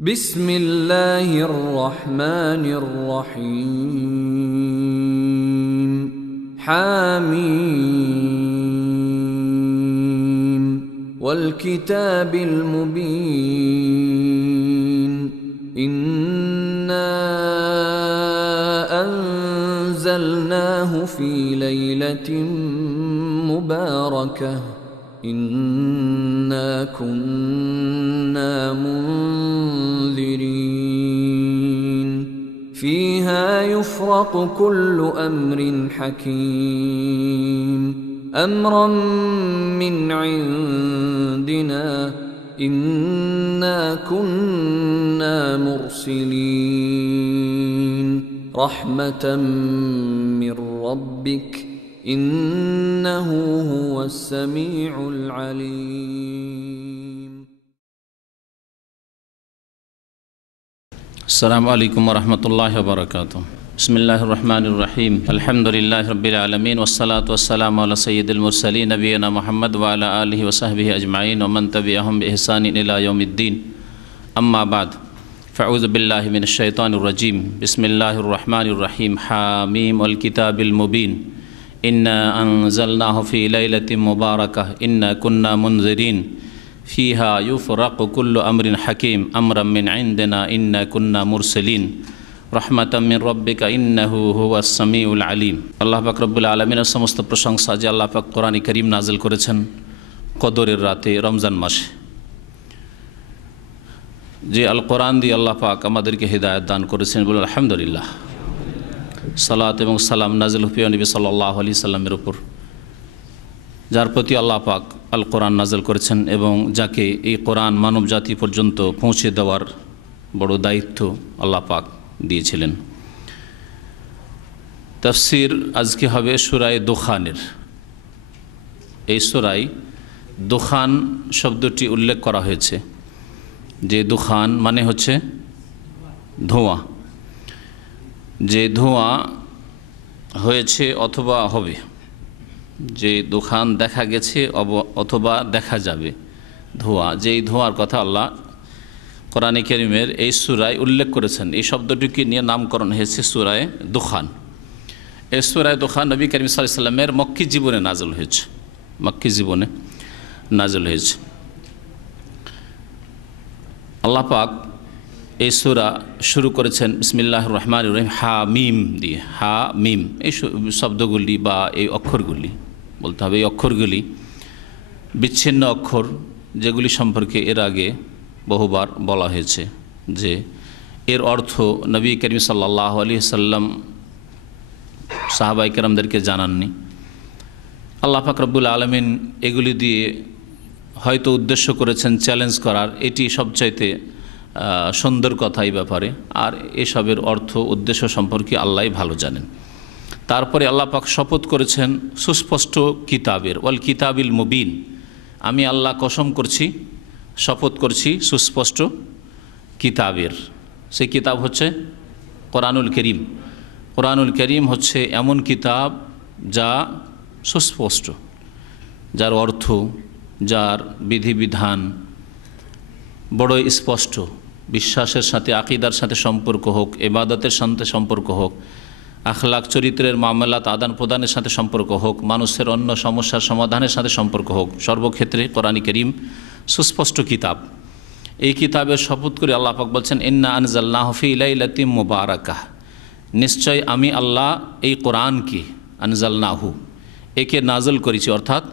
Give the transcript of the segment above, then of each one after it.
বিসমিল্লাহির রহমানির রহিম। হামিম ওয়াল কিতাবিল মুবিন। ইন্না আনজালনাহু ফি লাইলাতিন মুবারাকাহ ইন্না কুন্না মুনযিরিন ফিহা ইউফরাকু কুল্লু আমরিন হাকীম আমরান মিন ইনদিনা ইন্না কুন্না মুরসিলিন রাহমাতাম মির রাব্বিক ইন্নাহু হুয়াস সামিউল আলিম। আসসালামু আলাইকুম ওয়া রাহমাতুল্লাহি ওয়া বারাকাতুহু। বিসমিল্লাহির রহমানির রহিম। আলহামদুলিল্লাহি রাব্বিল আলামিন ওয়াসসালাতু ওয়াসসালামু আলা সাইয়্যিদিল মুরসালিন নবিয়িনা মুহাম্মদ ওয়া আলা আলিহি ওয়া সাহবিহি আজমাইন ওয়া মান তাবিআহুম বিইহসানিন ইলা ইয়াউমিদ্দিন। আম্মা বাদ। ফাউযু বিল্লাহি মিনাশ শাইতানির রাজীম। বিসমিল্লাহির রহমানির রহিম। হামিম ওয়াল কিতাবিল মুবিন। ইন্না আনজালনাহু ফি লাইলাতিন মুবারাকাহ ইন্না কুন্না মুনযিরিন ফিহা ইউফরাকু কুল্লু আমরিন হাকীম আমরান মিন ইনদিনা ইন্না কুন্না মুরসিলিন রাহমাতাম মির রাব্বিকা ইন্নাহু হুয়াস সামিউল আলিম। আল্লাহ পাক রব্বুল আলামিনের সমস্ত প্রশংসা যে আল্লাহ পাক কোরআনে কারীম নাযিল করেছেন কদরের রাতে রমজান মাসে, যে আল কোরআন দিয়ে আল্লাহ পাক আমাদেরকে হিদায়াত দান করেছেন। বলে আলহামদুলিল্লাহ। সালাত এবং সালাম নাজিল প্রিয় নবী সাল্লাল্লাহু আলাইহি সাল্লামের উপর, যার প্রতি আল্লাহ পাক আল কোরআন নাজিল করেছেন এবং যাকে এই কোরআন মানব জাতি পর্যন্ত পৌঁছে দেওয়ার বড় দায়িত্ব আল্লাহ পাক দিয়েছিলেন। তাফসীর আজকে হবে সূরা দুখানের। এই সূরায় দুখান শব্দটি উল্লেখ করা হয়েছে, যে দুখান মানে হচ্ছে ধোঁয়া, যে ধোঁয়া হয়েছে অথবা হবে, যে দুখান দেখা গেছে অথবা দেখা যাবে, ধোঁয়া, যেই ধোঁয়ার কথা আল্লাহ কোরআনে কারীমের এই সূরায় উল্লেখ করেছেন। এই শব্দটিকে নিয়ে নামকরণ হয়েছে সূরায়ে দুখান। এই সূরায়ে দুখান নবী করিম সাল্লাল্লাহু আলাইহি ওয়াসাল্লামের মক্কি জীবনে নাযিল হয়েছে, মক্কি জীবনে নাযিল হয়েছে। আল্লাহ পাক এই সূরা শুরু করেছেন বিসমিল্লাহির রহমানির রহিম হা মিম দিয়ে। হা মিম এই শব্দগুলি বা এই অক্ষরগুলি বলতে হবে, এই অক্ষরগুলি বিচ্ছিন্ন অক্ষর, যেগুলি সম্পর্কে এর আগে বহুবার বলা হয়েছে যে এর অর্থ নবী করিম সাল্লাল্লাহু আলাইহি সাল্লাম সাহাবায়ে কেরামদেরকে জানাননি। আল্লাহ পাক রব্বুল আলামিন এগুলি দিয়ে হয়তো উদ্দেশ্য করেছেন চ্যালেঞ্জ করার, এটি সবচাইতে সুন্দর কথা এই ব্যাপারে। আর এসবের অর্থ উদ্দেশ্য সম্পর্কে আল্লাহই ভালো জানেন। তারপরে আল্লাহ পাক শপথ করেছেন সুস্পষ্ট কিতাবের, ওয়াল কিতাবিল মুবিন। আমি আল্লাহ কসম করছি, শপথ করছি সুস্পষ্ট কিতাবের। সেই কিতাব হচ্ছে কোরআনুল কারীম। কোরআনুল কারীম হচ্ছে এমন কিতাব যা সুস্পষ্ট, যার অর্থ, যার বিধিবিধান বড় স্পষ্ট। বিশ্বাসের সাথে, আকীদার সাথে সম্পর্ক হোক, ইবাদতের সাথে সম্পর্ক হোক, আখলাক চরিত্রের মামলাত আদান প্রদানের সাথে সম্পর্ক হোক, মানুষের অন্য সমস্যার সমাধানের সাথে সম্পর্ক হোক, সর্বক্ষেত্রে কোরআনে কারীম সুস্পষ্ট কিতাব। এই কিতাবের শপথ করে আল্লাহ পাক বলছেন ইন্না আনজালনাহু ফি লাইলাতিন মুবারাকাহ। নিশ্চয় আমি আল্লাহ এই কোরআনকে, আনজালনাহু, একে নাযিল করেছি, অর্থাৎ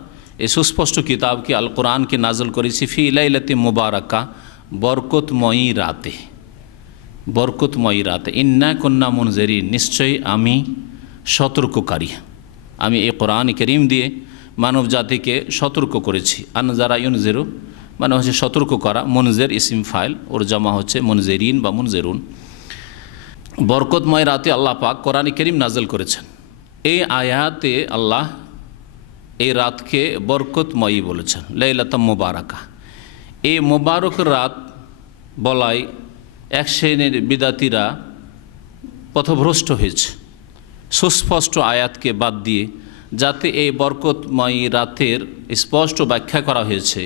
এই সুস্পষ্ট কিতাবকে আল কোরআনকে নাযিল করেছি ফি লাইলাতিন মুবারাকা, বরকতময়ী রাতে। বরকতময়ী রাতে। ইন্না কুন্না মুনযিরিন, নিশ্চয়ই আমি সতর্ককারী। আমি এই কোরআন কারীম দিয়ে মানব জাতিকে সতর্ক করেছি। আনজারা ইউনজিরু মানে হচ্ছে সতর্ক করা, মুনজির ইসিম ফাইল, ওর জামা হচ্ছে মুনজিরিন বা মুনজিরুন। বরকতময় রাতে আল্লাহ পাক কোরআন কারীম নাযিল করেছেন। এই আয়াতে আল্লাহ এই রাতকে বরকতময়ী বলেছেন, লাইলাতুম মুবারাকা। এই মুবারক রাত বলাই এক শ্রেণীর বিদাতীরা পথভ্রষ্ট হয়েছে সুস্পষ্ট আয়াতকে বাদ দিয়ে, যাতে এই বরকতময়ী রাতের স্পষ্ট ব্যাখ্যা করা হয়েছে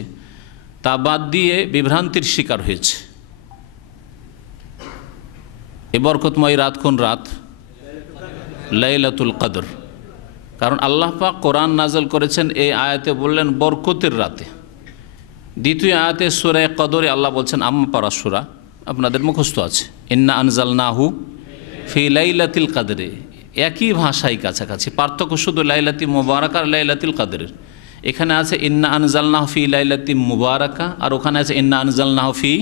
তা বাদ দিয়ে বিভ্রান্তির শিকার হয়েছে। এই বরকতময় রাত কোন রাত? লাইলাতুল কদর। কারণ আল্লাহ পাক কোরআন নাজল করেছেন এই আয়াতে, বললেন বরকতের রাতে। দ্বিতীয় আয়াতে সূরা কদরে আল্লাহ বলছেন, আম্মা পারা সূরা আপনাদের মুখস্থ আছে, ইন্না আনজালনাহু ফি লাইলাতিল কদরে। একই ভাষাই কাছাকাছি, পার্থক্য শুধু লাইলাতি মুবারাকা আর লাইলাতুল কদরের। এখানে আছে ইন্না আনজালনাহু ফি লাইলাতি মুবারাকা, আর ওখানে আছে ইন্না আনজালনাহু ফি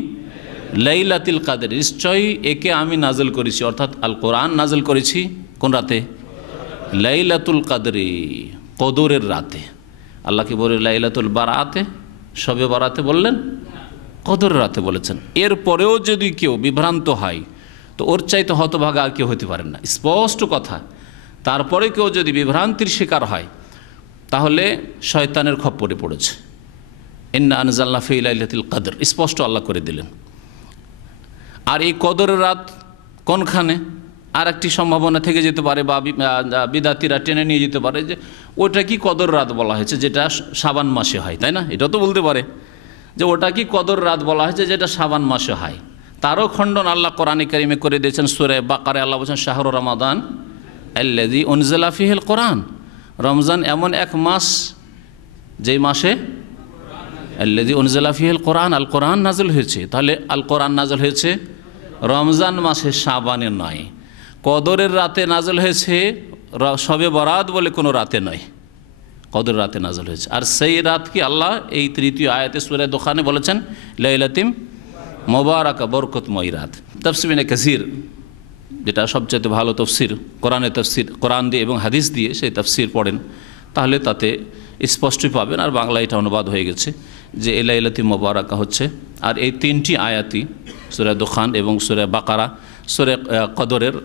লাইলাতুল কদর। নিশ্চয়ই একে আমি নাজল করেছি, অর্থাৎ আল কোরআন নাজল করেছি কোন রাতে? লাইলাতুল কদরে, কদরের রাতে। আল্লাহ কি বলে লাইলাতুল বারাতে, শবে বারাতে বললেন? কদরের রাতে বলেছেন। এরপরেও যদি কেউ বিভ্রান্ত হয় তো ওর চাইতে হতভাগা আর কেউ হতে পারেন না, স্পষ্ট কথা। তারপরে কেউ যদি বিভ্রান্তির শিকার হয় তাহলে শয়তানের খপ্পরে পড়েছে। ইন্না আনজালনা ফি লাইলাতুল কদর স্পষ্ট আল্লাহ করে দিলেন। আর এই কদরের রাত কোনখানে? আর একটি সম্ভাবনা থেকে যেতে পারে, বা বিদাতিরা টেনে নিয়ে যেতে পারে যে ওটা কি কদর রাত বলা হয়েছে যেটা শাবান মাসে হয়, তাই না? এটা তো বলতে পারে যে ওটা কি কদর রাত বলা হয়েছে যেটা শাবান মাসে হয়। তারও খণ্ডন আল্লাহ কোরআনে কারিমে করে দিয়েছেন। সূরা বাকারায় আল্লাহ বলছেন, শাহরু রমাদান আল্লাযী উনজিলা ফীহিল কোরআন। রমজান এমন এক মাস যেই মাসে আল্লাযী উনজিলা ফীহিল কোরআন, আল কোরআন নাজল হয়েছে। তাহলে আল কোরআন নাজল হয়েছে রমজান মাসে, শাবানে নয়। কদরের রাতে নাজল হয়েছে, শবে বরাত বলে কোনো রাতে নয়, কদর রাতে নাজল হয়েছে। আর সেই রাত কি আল্লাহ এই তৃতীয় আয়াতে সূরা দুখানে বলেছেন লাইলাতুম মুবারাকা, বরকতময় রাত। তাফসীর ইবনে কাসির, যেটা সবচেয়ে ভালো তাফসীর, কোরআনের তাফসীর, কোরআন দিয়ে এবং হাদিস দিয়ে সেই তাফসীর পড়েন তাহলে তাতে স্পষ্টই পাবেন। আর বাংলা এটা অনুবাদ হয়ে গেছে যে এই লাইলাতুম মুবারাকা হচ্ছে। আর এই তিনটি আয়াতই সূরা দুখান এবং সূরা বাকারা, সূরা কদরের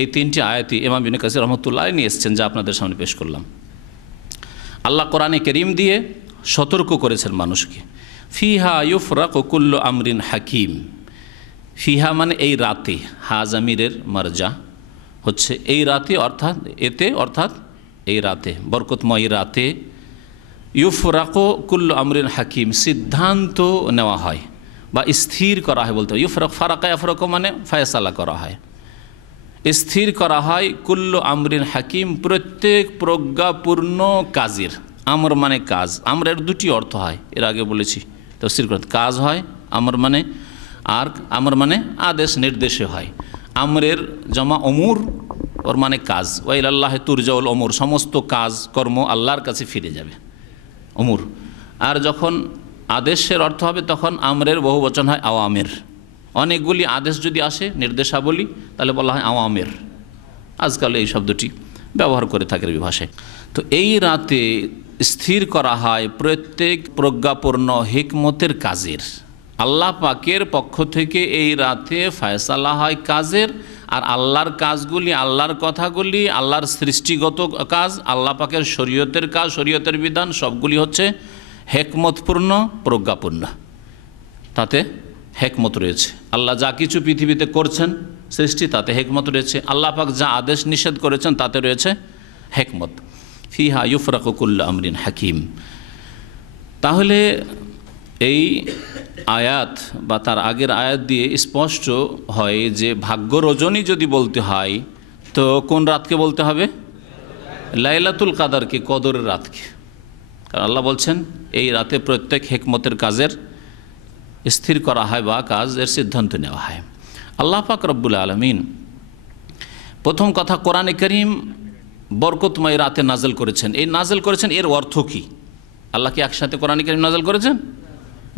এই তিনটি আয়াতই ইমাম ইবনে কাসির রহমতুল্লাহ নিয়ে এসেছেন, যা আপনাদের সামনে পেশ করলাম। আল্লাহ কোরআনে কারীম দিয়ে সতর্ক করেছেন মানুষকে। ফিহা ইউফরাকু কুল্লু আমরিন হাকিম। ফিহা মানে এই রাতে, হা জামিরের মারজা হচ্ছে এই রাতে, অর্থাৎ এতে, অর্থাৎ এই রাতে, বরকতময় রাতে। ইউফরাকু কুল্লু আমরিন হাকিম, সিদ্ধান্ত নেওয়া হয় বা স্থির করা হয় বলতে হয়। ইউফরাক, ফারাকা ইয়াফরাকু মানে ফয়সালা করা হয়, স্থির করা হয়। কুল্লু আমরিন হাকিম, প্রত্যেক প্রজ্ঞাপূর্ণ কাজের। আমর মানে কাজ, আমরের দুটি অর্থ হয়, এর আগে বলেছি তাফসীর করতে। কাজ হয় আমর মানে, আর আমর মানে আদেশ নির্দেশে হয়। আমরের জমা অমুর, ওর মানে কাজ। ওয়াইলাল্লাহি তুরজাউল অমুর, সমস্ত কাজ কর্ম আল্লাহর কাছে ফিরে যাবে, অমুর। আর যখন আদেশের অর্থ হবে তখন আমরের বহু বচন হয় আওয়ামের। অনেকগুলি আদেশ যদি আসে, নির্দেশাবলী, তাহলে বলা হয় আওয়ামের। আজকাল এই শব্দটি ব্যবহার করে থাকে আরবি ভাষায়। তো এই রাতে স্থির করা হয় প্রত্যেক প্রজ্ঞাপূর্ণ হিকমতের কাজের। আল্লাহ পাকের পক্ষ থেকে এই রাতে ফয়সালা হয় কাজের। আর আল্লাহর কাজগুলি, আল্লাহর কথাগুলি, আল্লাহর সৃষ্টিগত কাজ, আল্লাহ পাকের শরীয়তের কাজ, শরীয়তের বিধান সবগুলি হচ্ছে হেকমতপূর্ণ, প্রজ্ঞাপূর্ণ। তাতে হেকমত রয়েছে। আল্লাহ যা কিছু পৃথিবীতে করছেন সৃষ্টি, তাতে হেকমত রয়েছে। আল্লাহ পাক যা আদেশ নিষেধ করেছেন তাতে রয়েছে হেকমত। ফিহা ইউফরাকু কুল্লু আমরিন হাকিম। তাহলে এই আয়াত বা তার আগের আয়াত দিয়ে স্পষ্ট হয় যে ভাগ্য রজনী যদি বলতে হয় তো কোন রাতকে বলতে হবে? লাইলাতুল কদরকে, কদরের রাতকে। কারণ আল্লাহ বলছেন এই রাতে প্রত্যেক হেকমতের কাজের স্থির করা হয় বা কাজের সিদ্ধান্ত নেওয়া হয়। আল্লাহ পাক রব্বুল আলামিন প্রথম কথা কোরআনে কারীম বরকতময় রাতে নাজল করেছেন। এই নাজল করেছেন, এর অর্থ কী? আল্লাহ কি একসাথে কোরআনে কারীম নাজল করেছেন?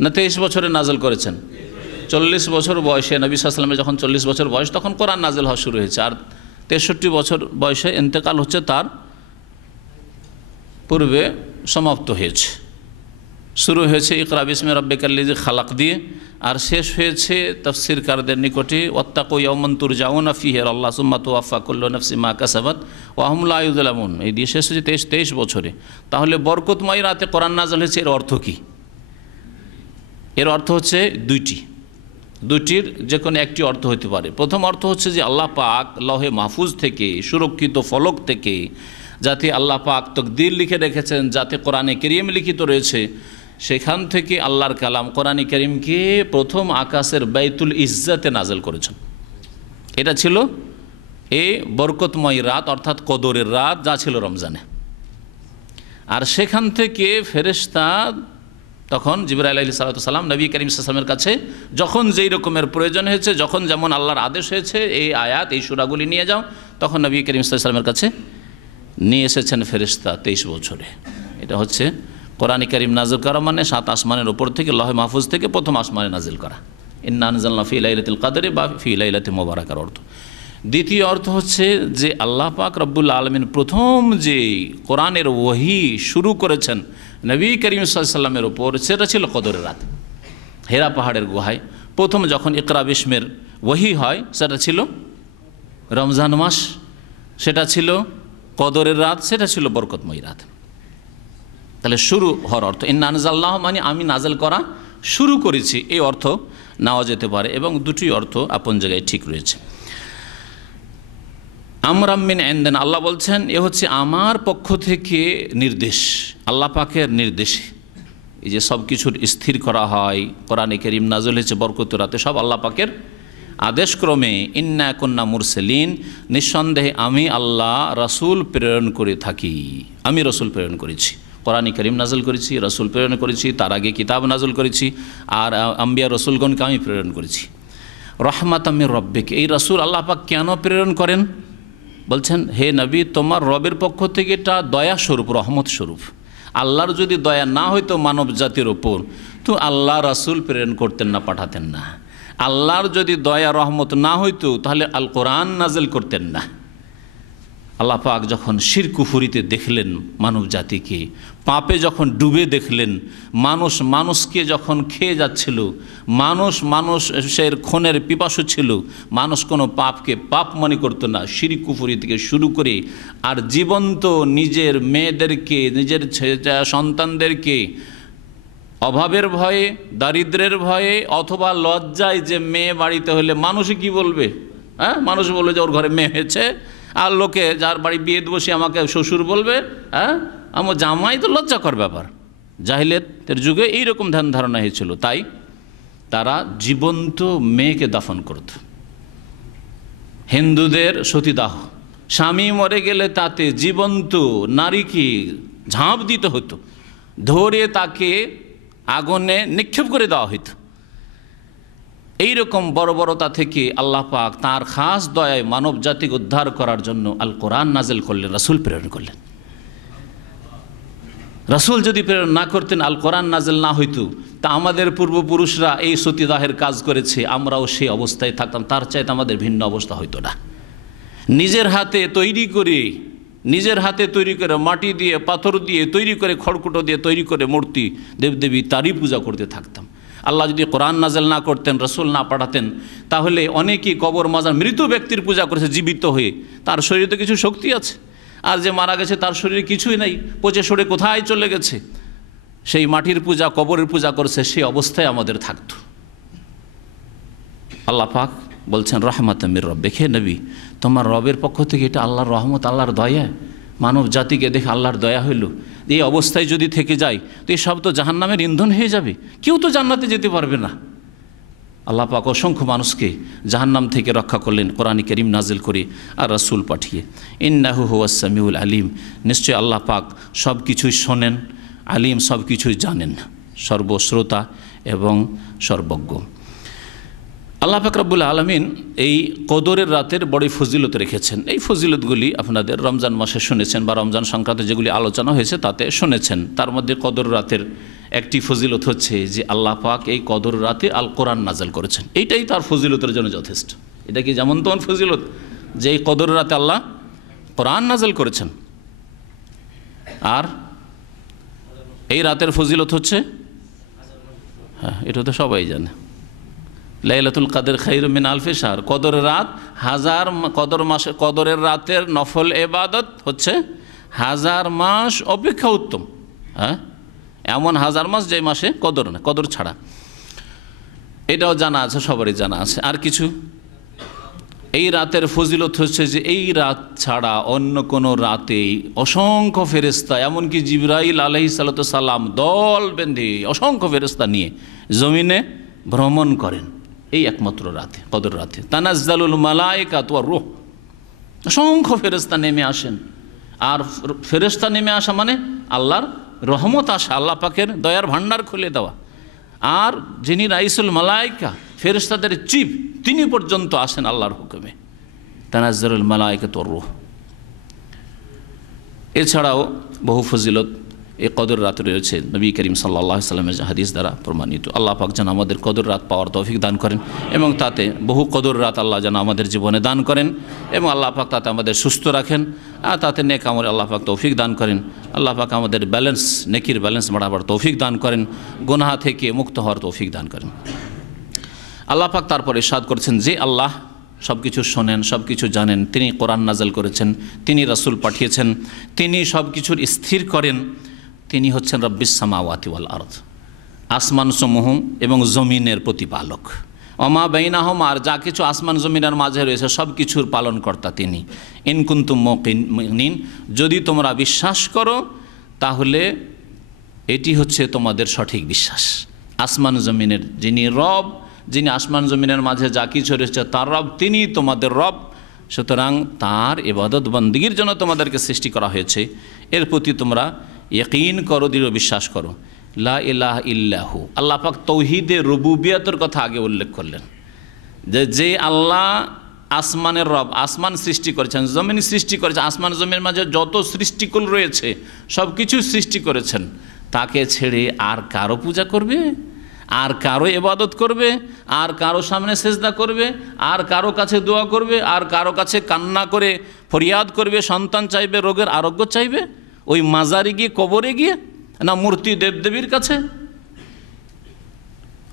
না 23 বছরে নাজল করেছেন? 40 বছর বয়সে, নবী সাল্লাল্লাহু আলাইহি ওয়াসাল্লামের যখন 40 বছর বয়স তখন কোরআন নাজল হওয়া শুরু হয়েছে। আর 63 বছর বয়সে ইন্তেকাল হচ্ছে, তার পূর্বে সমাপ্ত হয়েছে। শুরু হয়েছে ইকরা বিসমি রাব্বিকাল্লাযী খালাক দিয়ে, আর শেষ হয়েছে তাফসীরকারদের নিকটে ওয়াত্তাকু ইয়াওমান তুরজাউনা ফীহি ইলাল্লাহ সুম্মা তুওয়াফা কুল্লু নাফসিন মা কাসাবাত ওয়া হুম লা ইউযলামুন। এই দিয়ে শেষ হয়েছে 23 বছরে। তাহলে বরকতময় রাতে কোরআন নাজল হয়েছে, এর অর্থ কী? এর অর্থ হচ্ছে দুইটির যে কোনো একটি অর্থ হতে পারে। প্রথম অর্থ হচ্ছে যে আল্লাহ পাক লৌহে মাহফুজ থেকে, সুরক্ষিত ফলক থেকে, যাতে আল্লাহ পাক তকদির লিখে রেখেছেন, যাতে কোরআনে কারীম লিখিত রয়েছে, সেখান থেকে আল্লাহর কালাম কোরআনে কারীমকে প্রথম আকাশের বাইতুল ইজ্জাতে নাজল করেছেন। এটা ছিল এই বরকতময় রাত, অর্থাৎ কদরের রাত, যা ছিল রমজানে। আর সেখান থেকে ফেরেশতা তখন জিবরাইল আলাইহিস সালাম নবী করিম সাল্লাল্লাহু আলাইহি ওয়াসাল্লামের কাছে যখন যেই রকমের প্রয়োজন হয়েছে, যখন যেমন আল্লাহর আদেশ হয়েছে এই আয়াত এই সূরাগুলি নিয়ে যাও, তখন নবী করিম সাল্লাল্লাহু আলাইহি ওয়াসাল্লামের কাছে নিয়ে এসেছেন ফেরেশতা 23 বছরে। এটা হচ্ছে কোরআনে কারীম নাযিল করা মানে 7 আসমানের উপর থেকে লৌহে মাহফুজ থেকে প্রথম আসমানে নাযিল করা। ইন্না আনজালনা ফি লাইলাতিল কদরি বা ফি লাইলাতি মুবারাকার অর্থ। দ্বিতীয় অর্থ হচ্ছে যে আল্লাহ পাক রব্বুল আলামিন প্রথম যে কোরআনের ওহী শুরু করেছেন নবী করিম সাল্লাল্লাহু আলাইহি ওয়াসাল্লামের উপর, সেটা ছিল কদরের রাত। হেরা পাহাড়ের গুহায় প্রথম যখন ইকরা বিস্মের ওহী হয় সেটা ছিল রমজান মাস, সেটা ছিল কদরের রাত, সেটা ছিল বরকতময় রাত। তাহলে শুরু হওয়ার অর্থ ইন্না আনজালনাহু মানে আমি নাযিল করা শুরু করেছি, এই অর্থ নেওয়া যেতে পারে, এবং দুটি অর্থ আপন জায়গায় ঠিক রয়েছে। আমরাম মিন ইনদিনা, আল্লাহ বলছেন এ হচ্ছে আমার পক্ষ থেকে নির্দেশ, আল্লাহ পাকের নির্দেশে এই যে সব কিছুর স্থির করা হয়, কোরআনে কারীম নাযিল হয়েছে বরকতের রাতে, সব আল্লাহ পাকের আদেশক্রমে। ইন্না কুন্না মুরসালিন, নিঃসন্দেহে আমি আল্লাহ রাসূল প্রেরণ করে থাকি, আমি রাসূল প্রেরণ করেছি, কোরআনে কারীম নাযিল করেছি, রাসূল প্রেরণ করেছি, তার আগে কিতাব নাযিল করেছি, আর আম্বিয়া রাসূলগণকে আমি প্রেরণ করেছি। রহমাতাম মির রব্বিক, এই রাসূল আল্লাহ পাক কেন প্রেরণ করেন? বলছেন হে নবী তোমার রবের পক্ষ থেকে এটা দয়া স্বরূপ, রহমত স্বরূপ। আল্লাহর যদি দয়া না হইতো মানব জাতির ওপর, তো আল্লাহ রাসূল প্রেরণ করতেন না, পাঠাতেন না। আল্লাহর যদি দয়া রহমত না হইতো তাহলে আল কোরআন নাযিল করতেন না। আল্লাহ পাক যখন শিরক কুফরিতে দেখলেন মানব জাতিকে, পাপে যখন ডুবে দেখলেন, মানুষকে যখন খেয়ে যাচ্ছিল, মানুষের খুনের পিপাসু ছিল, মানুষ কোনো পাপকে পাপ মনে করতো না, শিরক কুফরি থেকে শুরু করে আর জীবন্ত নিজের মেয়েদেরকে, নিজের সন্তানদেরকে অভাবের ভয়ে, দারিদ্রের ভয়ে অথবা লজ্জায় যে মেয়ে বাড়িতে হলে মানুষে কি বলবে, হ্যাঁ মানুষ বলবে যে ওর ঘরে মেয়ে হয়েছে, আর লোকে যার বাড়ি বিয়ে দেবো সে আমাকে শ্বশুর বলবে, হ্যাঁ আমার জামাই, তো লজ্জাকর ব্যাপার। জাহিলিয়াতের যুগে এইরকম ধ্যান ধারণা হয়েছিল, তাই তারা জীবন্ত মেয়েকে দাফন করত। হিন্দুদের সতীদাহ, স্বামী মরে গেলে তাতে জীবন্ত নারীকে ঝাঁপ দিতে হতো, ধরে তাকে আগুনে নিক্ষেপ করে দেওয়া হতো। এইরকম বর্বরতা থেকে আল্লাহ পাক তাঁর খাস দয়ায় মানব জাতিকে উদ্ধার করার জন্য আল কোরআন নাযিল করলেন, রাসূল প্রেরণ করলেন। রাসূল যদি প্রেরণ না করতেন, আল কোরআন নাযিল না হইতো, তা আমাদের পূর্বপুরুষরা এই সতীদাহের কাজ করেছে, আমরাও সেই অবস্থায় থাকতাম, তার চাইতে আমাদের ভিন্ন অবস্থা হইতো না। নিজের হাতে তৈরি করে মাটি দিয়ে, পাথর দিয়ে তৈরি করে, খড়কুটো দিয়ে তৈরি করে মূর্তি, দেবদেবী তারই পূজা করতে থাকতাম। আল্লাহ যদি কোরআন নাযিল না করতেন, রাসূল না পাঠাতেন, তাহলে অনেকেই কবর মাজার মৃত ব্যক্তির পূজা করেছে জীবিত হয়ে, তার শরীরে তো কিছু শক্তি আছে, আর যে মারা গেছে তার শরীরে কিছুই নেই, পচে সরে কোথায় চলে গেছে, সেই মাটির পূজা, কবরের পূজা করছে, সেই অবস্থায় আমাদের থাকত। আল্লাহ পাক বলছেন রহমাতাম মির রব্বিক, হে নবী তোমার রবের পক্ষ থেকে এটা আল্লাহর রহমত, আল্লাহর দয়া, মানব জাতিকে দেখে আল্লাহর দয়া হইল। এই অবস্থায় যদি থেকে যায় তো এই সব তো জাহান্নামের ইন্ধন হয়ে যাবে, কেউ তো জান্নাতে যেতে পারবে না। আল্লাহ পাক অসংখ্য মানুষকে জাহান্নাম থেকে রক্ষা করলেন কোরআনে কারীম নাযিল করে আর রাসূল পাঠিয়ে। ইন্নাহু হুয়াস সামিউল আলিম, নিশ্চয় আল্লাহ পাক সব কিছুই শোনেন, আলিম সব কিছুই জানেন, সর্বশ্রোতা এবং সর্বজ্ঞ। আল্লাহ পাক রব্বুল আলামিন এই কদরের রাতের বড় ফজিলত রেখেছেন। এই ফজিলতগুলি আপনাদের রমজান মাসে শুনেছেন, বা রমজান সংক্রান্ত যেগুলি আলোচনা হয়েছে তাতে শুনেছেন। তার মধ্যে কদর রাতের একটি ফজিলত হচ্ছে যে আল্লাহ পাক এই কদর রাতে আল কোরআন নাযিল করেছেন, এইটাই তার ফজিলতের জন্য যথেষ্ট। এটা কি যেমন তেমন ফজিলত যে এই কদর রাতে আল্লাহ কোরআন নাযিল করেছেন। আর এই রাতের ফজিলত হচ্ছে, হ্যাঁ এটা তো সবাই জানে, লাইলাতুল কদর খায়রুম মিন আলফি শাহর, কদরের রাত হাজার, কদরের রাতের নফল ইবাদত হচ্ছে 1000 মাস অপেক্ষা উত্তম। হ্যাঁ এমন 1000 মাস যে মাসে কদর না, কদর ছাড়া, এটাও জানা আছে, সবারই জানা আছে। আর কিছু, এই রাতের ফজিলত হচ্ছে যে এই রাত ছাড়া অন্য কোনো রাতে অসংখ্য ফেরেশতা, এমনকি জিবরাইল আলাইহিস সালাম দল বেঁধে অসংখ্য ফেরেশতা নিয়ে জমিনে ভ্রমণ করেন। এই একমাত্র রাতে, কদর রাতে। তানাজ্জালুল মালায়েকাতু ওয়ার রূহ, অসংখ্য ফেরেশতা নেমে আসেন। আর ফেরেশতা নেমে আসা মানে আল্লাহর রহমত আসা, আল্লাহ পাকের দয়ার ভান্ডার খুলে দেওয়া। আর যিনি রাইসুল মালায়েকা, ফেরেশতাদের চিফ, তিনি পর্যন্ত আসেন আল্লাহর হুকুমে। তানাজ্জালুল মালায়েকাতু ওয়ার রূহ। এছাড়াও বহু ফজিলত এই কদর রাত রয়েছে, নবী করিম সাল্লাল্লাহু আলাইহি সাল্লামের হাদিস দ্বারা প্রমাণিত। আল্লাহ পাক যেন আমাদের কদর রাত পাওয়ার তৌফিক দান করেন এবং তাতে বহু কদর রাত আল্লাহ যেন আমাদের জীবনে দান করেন এবং আল্লাহ পাক তাতে আমাদের সুস্থ রাখেন আর তাতে নেক আমলে আল্লাহ পাক তৌফিক দান করেন। আল্লাহ পাক আমাদের ব্যালেন্স, নেকির ব্যালেন্স বাড়াবার তৌফিক দান করেন, গুনাহ থেকে মুক্ত হওয়ার তৌফিক দান করেন। আল্লাহ পাক তারপরে ইরশাদ করেছেন যে আল্লাহ সব কিছু শোনেন, সব কিছু জানেন, তিনি কোরআন নাযিল করেছেন, তিনি রাসূল পাঠিয়েছেন, তিনি সব কিছুর স্থির করেন, তিনি হচ্ছেন রব্বিস সামাওয়াতি ওয়াল আরদ, আসমানসমূহ এবং জমিনের প্রতিপালক। ওমা বাইনাহুমা, আর যা কিছু আসমান জমিনের মাঝে রয়েছে সব কিছুর পালনকর্তা তিনি। ইন কুনতুম মুকিনিন, যদি তোমরা বিশ্বাস করো তাহলে এটি হচ্ছে তোমাদের সঠিক বিশ্বাস। আসমান জমিনের যিনি রব, যিনি আসমান জমিনের মাঝে যা কিছু রয়েছে তার রব, তিনি তোমাদের রব। সুতরাং তার ইবাদত বন্দেগীর জন্য তোমাদেরকে সৃষ্টি করা হয়েছে, এর প্রতি তোমরা ইয়াকিন করো, দৃঢ় বিশ্বাস করো। লা ইলাহা ইল্লাহু, আল্লাহ পাক তৌহিদে রুবুবিয়তের কথা আগে উল্লেখ করলেন যে আল্লাহ আসমানের রব, আসমান সৃষ্টি করেছেন, জমিন সৃষ্টি করেছেন, আসমান জমিনের মাঝে যত সৃষ্টিকুল রয়েছে সব কিছু সৃষ্টি করেছেন, তাকে ছেড়ে আর কারো পূজা করবে, আর কারো ইবাদত করবে, আর কারো সামনে সেজদা করবে, আর কারো কাছে দোয়া করবে, আর কারো কাছে কান্না করে ফরিয়াদ করবে, সন্তান চাইবে, রোগের আরোগ্য চাইবে, ওই মাজারে গিয়ে, কবরে গিয়ে, না মূর্তি দেবদেবীর কাছে?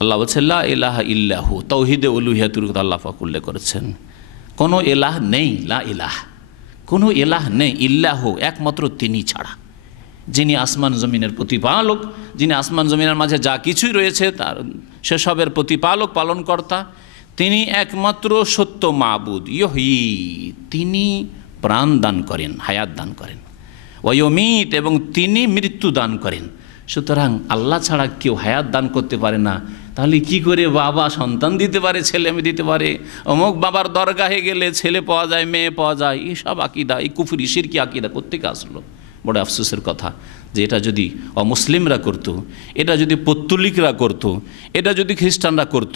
আল্লাহ বলছেন লা ইলাহা ইল্লাহু, তাওহীদে উলুহিয়াতুর কথা আল্লাহ পাক উল্লেখ করেছেন। কোনো এলাহ নেই, লা ইলাহ, কোনো এলাহ নেই, ইল্লাহু, একমাত্র তিনি ছাড়া, যিনি আসমান জমিনের প্রতিপালক, যিনি আসমান জমিনের মাঝে যা কিছুই রয়েছে তার সেসবের প্রতিপালক, পালনকর্তা, তিনি একমাত্র সত্য মাবুদ। ইয়হি, তিনি প্রাণ দান করেন, হায়াত দান করেন, ওয়মিত, এবং তিনি মৃত্যু দান করেন। সুতরাং আল্লাহ ছাড়া কেউ হায়াত দান করতে পারে না। তাহলে কি করে বাবা সন্তান দিতে পারে, ছেলে মেয়ে দিতে পারে? অমুক বাবার দরগাহে গেলে ছেলে পাওয়া যায়, মেয়ে পাওয়া যায়, এইসব আকিদা, এই কুফরি শিরকি আকিদা কোত্থেকে আসলো? বড় আফসোসের কথা যে এটা যদি অমুসলিমরা করত, এটা যদি পত্তলিকরা করত, এটা যদি খ্রিস্টানরা করত,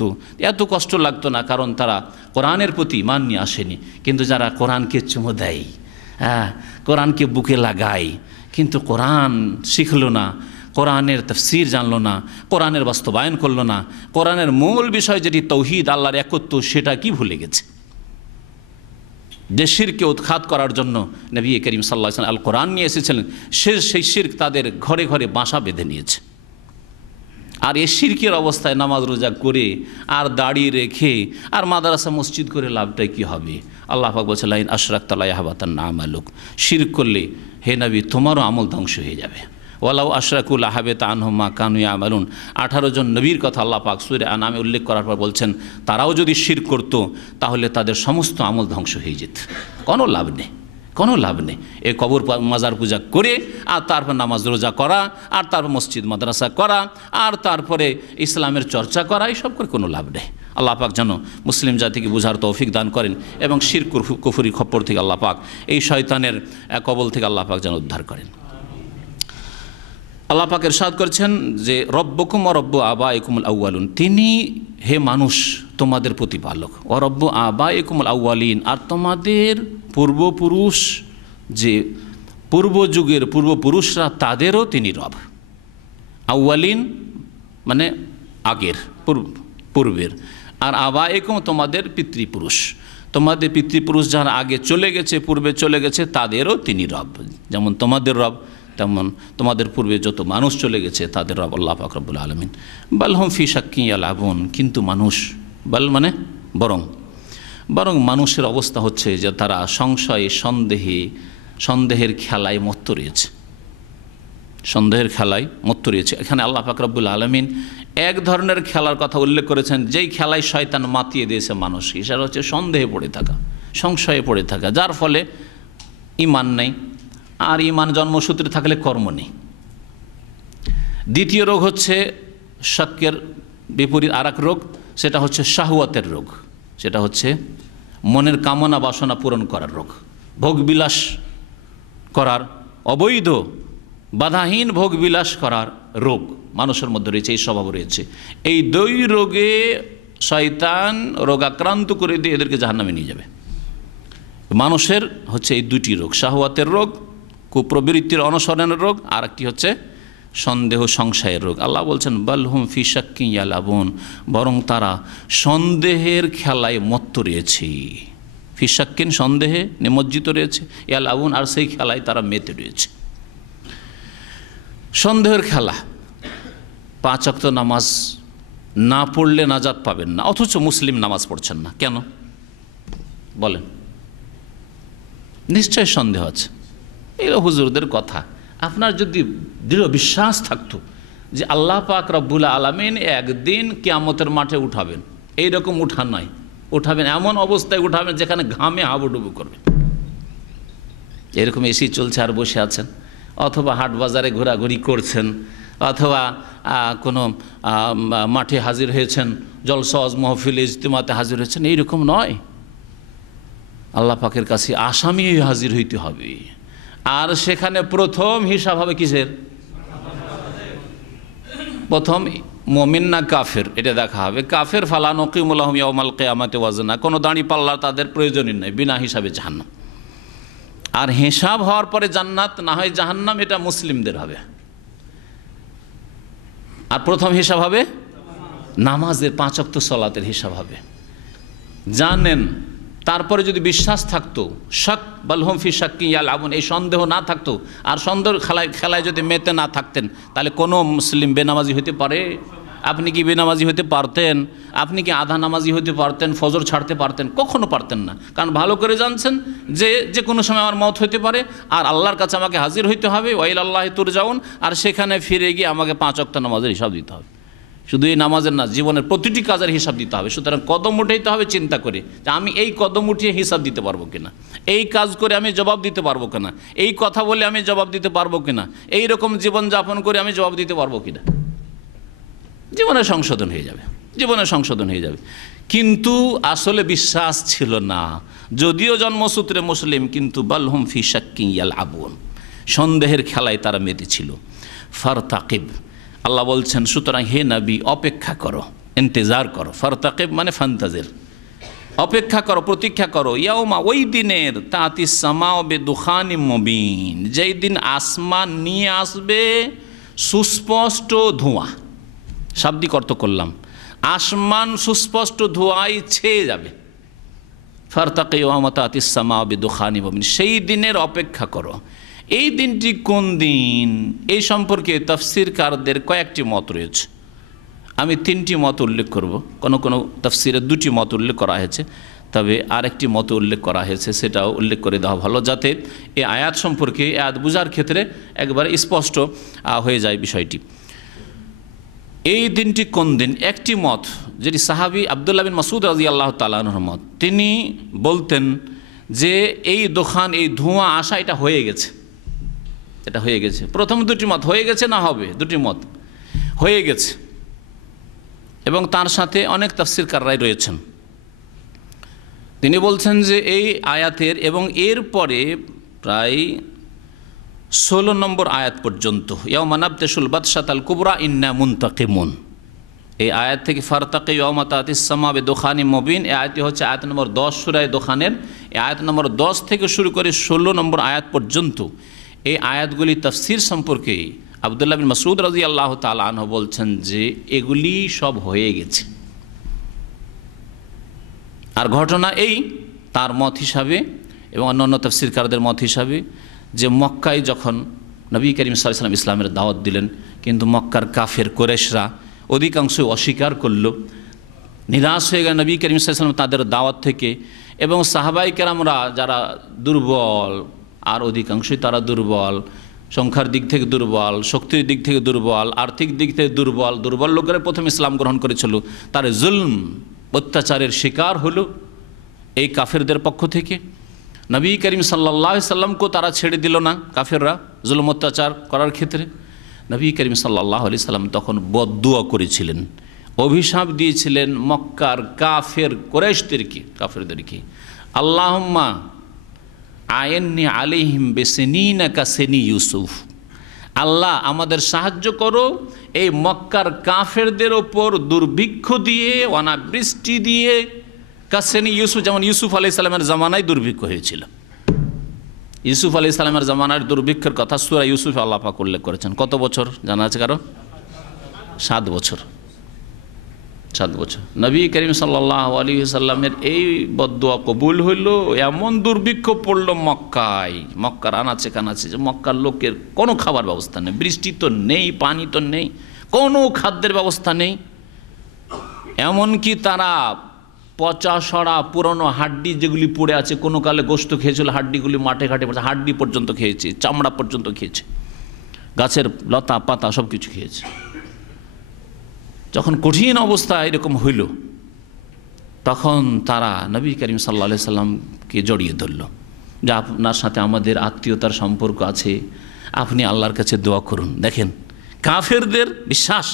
এত কষ্ট লাগতো না, কারণ তারা কোরআনের প্রতি ঈমান নিয়ে আসেনি। কিন্তু যারা কোরআনকে চুমো দেয়, হ্যাঁ, কোরআনকে বুকে লাগায়, কিন্তু কোরআন শিখলো না, কোরআনের তাফসীর জানলো না, কোরআনের বাস্তবায়ন করলো না, কোরআনের মূল বিষয় যেটি তাওহীদ, আল্লাহর একত্ব, সেটা কি ভুলে গেছে। যে শিরকে উৎখাত করার জন্য নবী করিম সাল্লাল্লাহু আলাইহি ওয়াসাল্লাম আল কোরআন নিয়ে এসেছিলেন, সেই শিরক তাদের ঘরে ঘরে বাসা বেঁধে নিয়েছে। আর এই শিরকের অবস্থায় নামাজ রোজা করে আর দাড়ি রেখে আর মাদ্রাসা মসজিদ করে লাভটাই কী হবে? আল্লাহ পাক বলছেন লাইন আশরাকতা লা ইয়াহবাতান্না আমালুক, শিরক করলে হে নবী তোমারও আমল ধ্বংস হয়ে যাবে। ওয়ালাউ আশরাকু লাহাবিতা আনহুম মা কানু ইয়ামালুন, 18 জন নবীর কথা আল্লাহ পাক সূরা আনামে উল্লেখ করার পর বলছেন তারাও যদি শিরক করত তাহলে তাদের সমস্ত আমল ধ্বংস হয়ে যেত। কোনো লাভ নেই, কোনো লাভ নেই। এই কবর মাজার পূজা করে আর তারপর নামাজ রোজা করা আর তারপর মসজিদ মাদ্রাসা করা আর তারপরে ইসলামের চর্চা করা, এইসব করে কোনো লাভ নেই। আল্লাহ পাক যেন মুসলিম জাতিকে বুঝার তৌফিক দান করেন এবং শিরক কুফরি খপ্পর থেকে আল্লাহ পাক, এই শয়তানের কবল থেকে আল্লাহ পাক যেন উদ্ধার করেন। আল্লাহ পাক ইরশাদ করছেন যে রব্বুকুম ওয়া রব্বু আবাইকুমুল আউয়ালুন, তিনি হে মানুষ তোমাদের প্রতিপালক, ওয়া রব্বু আবাইকুমুল আউয়ালিন, আর তোমাদের পূর্বপুরুষ, যে পূর্বযুগের পূর্বপুরুষরা তাদেরও তিনি রব। আউয়ালিন মানে আগের, পূর্বের, আর আবাইকুম তোমাদের পিতৃপুরুষ, তোমাদের পিতৃপুরুষ যারা আগে চলে গেছে, পূর্বে চলে গেছে, তাদেরও তিনি রব। যেমন তোমাদের রব, তেমন তোমাদের পূর্বে যত মানুষ চলে গেছে তাদের রব আল্লাহ পাক রব্বুল আলামিন। বালহুম ফি শাক্কি ইয়ালাবুন, কিন্তু মানুষ, বাল মানে বরং মানুষের অবস্থা হচ্ছে যে তারা সংশয়ে, সন্দেহের খেলায় মত্ত রয়েছে, সন্দেহের খেলায় মত্ত রয়েছে। এখানে আল্লাহ পাক রব্বুল আলামিন এক ধরনের খেলার কথা উল্লেখ করেছেন, যেই খেলায় শয়তান মাতিয়ে দিয়েছে মানুষকে, সেটা হচ্ছে সন্দেহে পড়ে থাকা, সংশয়ে পড়ে থাকা, যার ফলে ঈমান নেই, আর ঈমান জন্মসূত্রে থাকলে কর্ম নেই। দ্বিতীয় রোগ হচ্ছে শাক্কের বিপরীত আর এক রোগ, সেটা হচ্ছে শাহওয়াতের রোগ, সেটা হচ্ছে মনের কামনা বাসনা পূরণ করার রোগ, ভোগবিলাস করার, অবৈধ বাধাহীন ভোগবিলাস করার রোগ মানুষের মধ্যে রয়েছে, এই স্বভাব রয়েছে। এই দুই রোগে শয়তান রোগাক্রান্ত করে দিয়ে এদেরকে জাহান্নামে নিয়ে যাবে। মানুষের হচ্ছে এই দুটি রোগ, শাহওয়াতের রোগ, কুপ্রবৃত্তির অনুসরণের রোগ, আর একটি হচ্ছে সন্দেহ সংশয়ের রোগ। আল্লাহ বলছেন বালহুম ফি শাক্কিন ইয়ালাবুন, বরং তারা সন্দেহের খেলায় মত্ত রয়েছে। ফি শাক্কিন, সন্দেহে নিমজ্জিত রয়েছে, ইয়ালাবুন, আর সেই খেলায় তারা মেতে রয়েছে। সন্দেহের খেলা, 5 ওয়াক্ত নামাজ না পড়লে নাজাত পাবেন না, অথচ মুসলিম নামাজ পড়ছেন না কেন বলেন? নিশ্চয় সন্দেহ আছে। এগুলো হুজুরদের কথা। আপনার যদি দৃঢ় বিশ্বাস থাকতো যে আল্লাহ পাক রব্বুল আলামিন একদিন কিয়ামতের মাঠে উঠাবেন, এইরকম উঠা নয়, উঠাবেন এমন অবস্থায় উঠাবেন যেখানে ঘামে হাবুডুবু করবে, এরকম এসি চলছে আর বসে আছেন, অথবা হাট বাজারে ঘোরাঘুরি করছেন, অথবা কোনো মাঠে হাজির হয়েছেন, জলসা মহফিল ইজতিমাতে হাজির হয়েছেন, এইরকম নয়। আল্লাহ পাকের কাছে আসামি হাজির হইতে হবে, আর সেখানে প্রথম হিসাব হবে কিসের? প্রথম মুমিন না কাফের এটা দেখা হবে। কাফের ফালা নকিমুল লাহুম ইয়াউমাল কিয়ামাতি ওয়াজনা, কোনো দাঁড়ি পাল্লা তাদের প্রয়োজনই নেই, বিনা হিসাবে জাহান্নাম। আর হিসাব হওয়ার পরে জান্নাত না হয় জাহান্নাম, এটা মুসলিমদের হবে। আর প্রথম হিসাব হবে নামাজের, 5 ওয়াক্ত সালাতের হিসাব হবে। জানেন, তারপরে যদি বিশ্বাস থাকতো, শাক বালহুম ফি শাক্কিন ইয়ালাবুন, এই সন্দেহ না থাকতো, আর সন্দেহের খেলায় যদি মেতে না থাকতেন, তাহলে কোনো মুসলিম বেনামাজি হতে পারে? আপনি কি বেনামাজি হতে পারতেন? আপনি কি আধা নামাজি হতে পারতেন? ফজর ছাড়তে পারতেন? কখনো পারতেন না। কারণ ভালো করে জানছেন যে কোনো সময় আমার মওত হতে পারে, আর আল্লাহর কাছে আমাকে হাজির হইতে হবে, ওয়াইল আল্লাহি তুরজাউন, আর সেখানে ফিরে গিয়ে আমাকে 5 ওয়াক্ত নামাজের হিসাব দিতে হবে। শুধু এই নামাজের না, জীবনের প্রতিটি কাজের হিসাব দিতে হবে। সুতরাং কদম উঠাইতে হবে চিন্তা করে যে আমি এই কদম উঠিয়ে হিসাব দিতে পারবো কিনা, এই কাজ করে আমি জবাব দিতে পারবো কিনা, এই কথা বলে আমি জবাব দিতে পারবো কিনা, এই রকম জীবনযাপন করে আমি জবাব দিতে পারবো কিনা। জীবনের সংশোধন হয়ে যাবে, জীবনের সংশোধন হয়ে যাবে। কিন্তু আসলে বিশ্বাস ছিল না, যদিও জন্মসূত্রে মুসলিম, কিন্তু বালহুম ফি শাক্কিন ইয়ালাবুন, সন্দেহের খেলায় তারা মেতেছিল। ফারতাকিব, আল্লাহ বলছেন সুতরাং হে নবী অপেক্ষা করো, ইন্তেজার করো। ফারতাকিব মানে ফান্তাজির, অপেক্ষা করো, প্রতীক্ষা করো। ইয়াউমা, ওই দিনের, তাতিস সামাউ বিদুখানিম মুবিন, যেই দিন আসমান নিয়ে আসবে সুস্পষ্ট ধোঁয়া। শাব্দিক অর্থ করলাম, আসমান সুস্পষ্ট ধোঁয়ায় ছেয়ে যাবে। ফারতাকিব ইয়াউমা তাতিস সামাউ বিদুখানিম মুবিন, সেই দিনের অপেক্ষা করো। এই দিনটি কোন দিন, এই সম্পর্কে তাফসীরকারদের কয়েকটি মত রয়েছে। আমি 3টি মত উল্লেখ করব। কোনো কোনো তাফসীরে 2টি মত উল্লেখ করা হয়েছে, তবে আরেকটি মত উল্লেখ করা হয়েছে, সেটাও উল্লেখ করে দেওয়া ভালো, যাতে এই আয়াত সম্পর্কে, আয়াত বোঝার ক্ষেত্রে একবারে স্পষ্ট হয়ে যায় বিষয়টি। এই দিনটি কোন দিন? একটি মত, যেটি সাহাবী আব্দুল্লাহ বিন মাসউদ রাদিয়াল্লাহু তাআলা আনহুর মত, তিনি বলতেন যে এই দোকান, এই ধোঁয়া আসা, এটা হয়ে গেছে, এটা হয়ে গেছে। প্রথম 2টি মত, হয়ে গেছে না হবে, 2টি মত হয়ে গেছে, এবং তার সাথে অনেক তাফসীরকাররাই রয়েছেন। তিনি বলছেন যে এই আয়াতের এবং এর পরে প্রায় 16 নম্বর আয়াত পর্যন্ত, ইয়াউমা নাবতাশুল বাতশাতাল কুবরা ইন্না মুনতাকিমুন, এই আয়াত থেকে ফারতাকিব ইয়াউমা তাতিস সামা বিদুখানিম মুবিন, এই আয়াতটি হচ্ছে আয়াত নম্বর 10 সূরা দোখানের। এই আয়াত নম্বর 10 থেকে শুরু করে 16 নম্বর আয়াত পর্যন্ত এই আয়াতগুলি তাফসীর সম্পর্কে আব্দুল্লাহ বিন মাসউদ রাদিয়াল্লাহু তাআলা আনহু বলছেন যে এগুলি সব হয়ে গেছে। আর ঘটনা এই, তার মত হিসাবে এবং অন্যান্য তাফসীরকারদের মত হিসাবে, যে মক্কায় যখন নবী করিম সাল্লাল্লাহু আলাইহি ওয়াসাল্লাম ইসলামের দাওয়াত দিলেন, কিন্তু মক্কার কাফের কুরাইশরা অধিকাংশই অস্বীকার করল, নিরাশ হয়ে গেল নবী করিম সাল্লাল্লাহু আলাইহি ওয়াসাল্লাম তাদের দাওয়াত থেকে। এবং সাহাবায়ে কেরামরা যারা দুর্বল, আর অধিকাংশই তারা দুর্বল, সংখ্যার দিক থেকে দুর্বল, শক্তির দিক থেকে দুর্বল, আর্থিক দিক থেকে দুর্বল, দুর্বল লোকেরা প্রথম ইসলাম গ্রহণ করেছিল, তার জুলম অত্যাচারের শিকার হলো এই কাফেরদের পক্ষ থেকে। নবী করিম সাল্লাল্লাহু আলাইহি সাল্লামকেও তারা ছেড়ে দিল না কাফেররা জুলম অত্যাচার করার ক্ষেত্রে। নবী করিম সাল্লাল্লাহু আলাইহি সাল্লাম তখন বদদুয়া করেছিলেন, অভিশাপ দিয়েছিলেন মক্কার কাফেরদেরকে, আল্লাহুম্মা আইন্নি আলাইহিম বিসিনিনা কাসিনি ইউসুফ, আল্লাহ আমাদের সাহায্য করো এই মক্কার কাফেরদের ওপর দুর্ভিক্ষ দিয়ে, অনাবৃষ্টি দিয়ে, কাসিনি ইউসুফ, যেমন ইউসুফ আলাইহিস সালামের জামানায় দুর্ভিক্ষ হয়েছিল। ইউসুফ আলাইহিস সালামের জামানার দুর্ভিক্ষের কথা সূরা ইউসুফ আল্লাহ পাক উল্লেখ করেছেন। কত বছর জানা আছে কারো? 7 বছর। 7 বছর। নবী করিম সাল্লাল্লাহু আলাইহি সাল্লামের এই বদদুয়া কবুল হইল, এমন দুর্ভিক্ষ পড়ল মক্কায়, মক্কার আনাচে কানাচে, যে মক্কার লোকের কোনো খাবার ব্যবস্থা নেই, বৃষ্টি তো নেই, পানি তো নেই, কোনো খাদ্যের ব্যবস্থা নেই। এমনকি তারা পচা সরা পুরনো হাড্ডি যেগুলি পড়ে আছে, কোনো কালে গোস্ত খেয়েছিল, হাড্ডিগুলি মাঠে ঘাটে পড়ছে, হাড্ডি পর্যন্ত খেয়েছে, চামড়া পর্যন্ত খেয়েছে, গাছের লতা পাতা সব কিছু খেয়েছে। যখন কঠিন অবস্থা এরকম হইল, তখন তারা নবী করিম সাল্লাল্লাহু আলাইহি সাল্লামকে জড়িয়ে ধরল, যে আপনার সাথে আমাদের আত্মীয়তার সম্পর্ক আছে, আপনি আল্লাহর কাছে দোয়া করুন। দেখেন কাফেরদের বিশ্বাস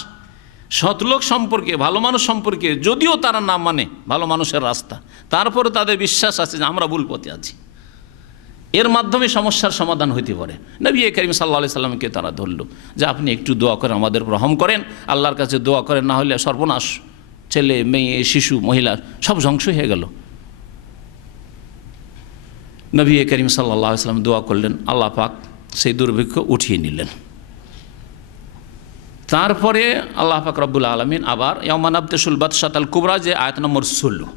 সৎলোক সম্পর্কে, ভালো মানুষ সম্পর্কে, যদিও তারা না মানে ভালো মানুষের রাস্তা, তারপরে তাদের বিশ্বাস আছে যে আমরা ভুল পথে আছি, এর মাধ্যমে সমস্যার সমাধান হইতে পারে। নবী করিম সাল্লাল্লাহু আলাইহি সাল্লামকে তারা ধরল যে আপনি একটু দোয়া করেন, আমাদের রহম করেন, আল্লাহর কাছে দোয়া করেন, না হলে সর্বনাশ, ছেলে মেয়ে শিশু মহিলা সব ধ্বংস হয়ে গেল। নবী করিম সাল্লাল্লাহু আলাইহি সাল্লাম দোয়া করলেন, আল্লাহ পাক সেই দুর্ভিক্ষ উঠিয়ে নিলেন। তারপরে আল্লাহ পাক রব্বুল আলামিন আবার ইয়াউমা নাবতিশুল বাতশাতাল কুবরা, যে আয়াত নম্বর 16,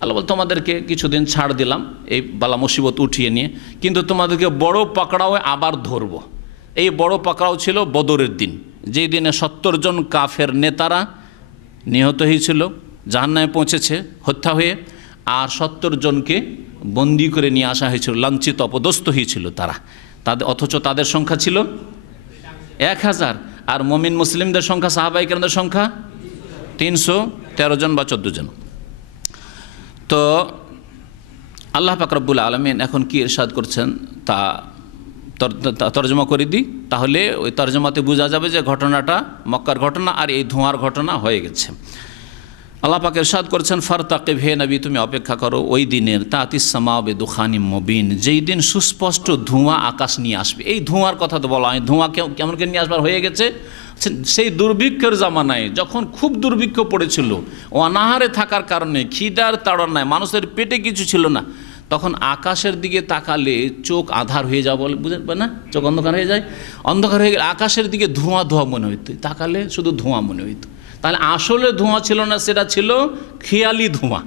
আল্লাহ বল তোমাদেরকে কিছুদিন ছাড় দিলাম এই বালা মুসিবত উঠিয়ে নিয়ে, কিন্তু তোমাদেরকে বড় পাকড়াও আবার ধরব। এই বড় পাকড়াও ছিল বদরের দিন, যেই দিনে 70 জন কাফের নেতারা নিহত হয়েছিল, জাহান্নামে পৌঁছেছে হত্যা হয়ে, আর 70 জনকে বন্দি করে নিয়ে আসা হয়েছিল, লাঞ্ছিত অপদস্থ হয়েছিল তারা, অথচ তাদের সংখ্যা ছিল 1000, আর মুমিন মুসলিমদের সংখ্যা, সাহাবায়ে কেরামদের সংখ্যা 313 জন বা 14 জন। তো আল্লাহ পাক রব্বুল আলামিন এখন কি ইরশাদ করছেন তা তর্জমা করে দিই, তাহলে ওই তর্জমাতে বোঝা যাবে যে ঘটনাটা মক্কার ঘটনা আর এই ধোঁয়ার ঘটনা হয়ে গেছে। আল্লাহ পাক ইরশাদ করছেন, ফারতাকিব, হে নবী তুমি অপেক্ষা করো ওই দিনের, তাতিস সামাউ বিদুখানিম মুবিন, যেই দিন সুস্পষ্ট ধোঁয়া আকাশ নিয়ে আসবে। এই ধোঁয়ার কথা তো বলা হয়, ধোঁয়া কেমন করে নিয়ে আসবার হয়ে গেছে, সেই দুর্ভিক্ষের জামানায় যখন খুব দুর্ভিক্ষ পড়েছিল, অনাহারে থাকার কারণে, খিদার তাড়নায় মানুষের পেটে কিছু ছিল না, তখন আকাশের দিকে তাকালে চোখ আধার হয়ে যাওয়া, বলে বুঝতে না, চোখ অন্ধকার হয়ে যায়, অন্ধকার হয়ে গেলে আকাশের দিকে ধোঁয়া ধোঁয়া মনে হইতো, তাকালে শুধু ধোঁয়া মনে হইতো। তাহলে আসলে ধোঁয়া ছিল না, সেটা ছিল খেয়ালি ধোঁয়া,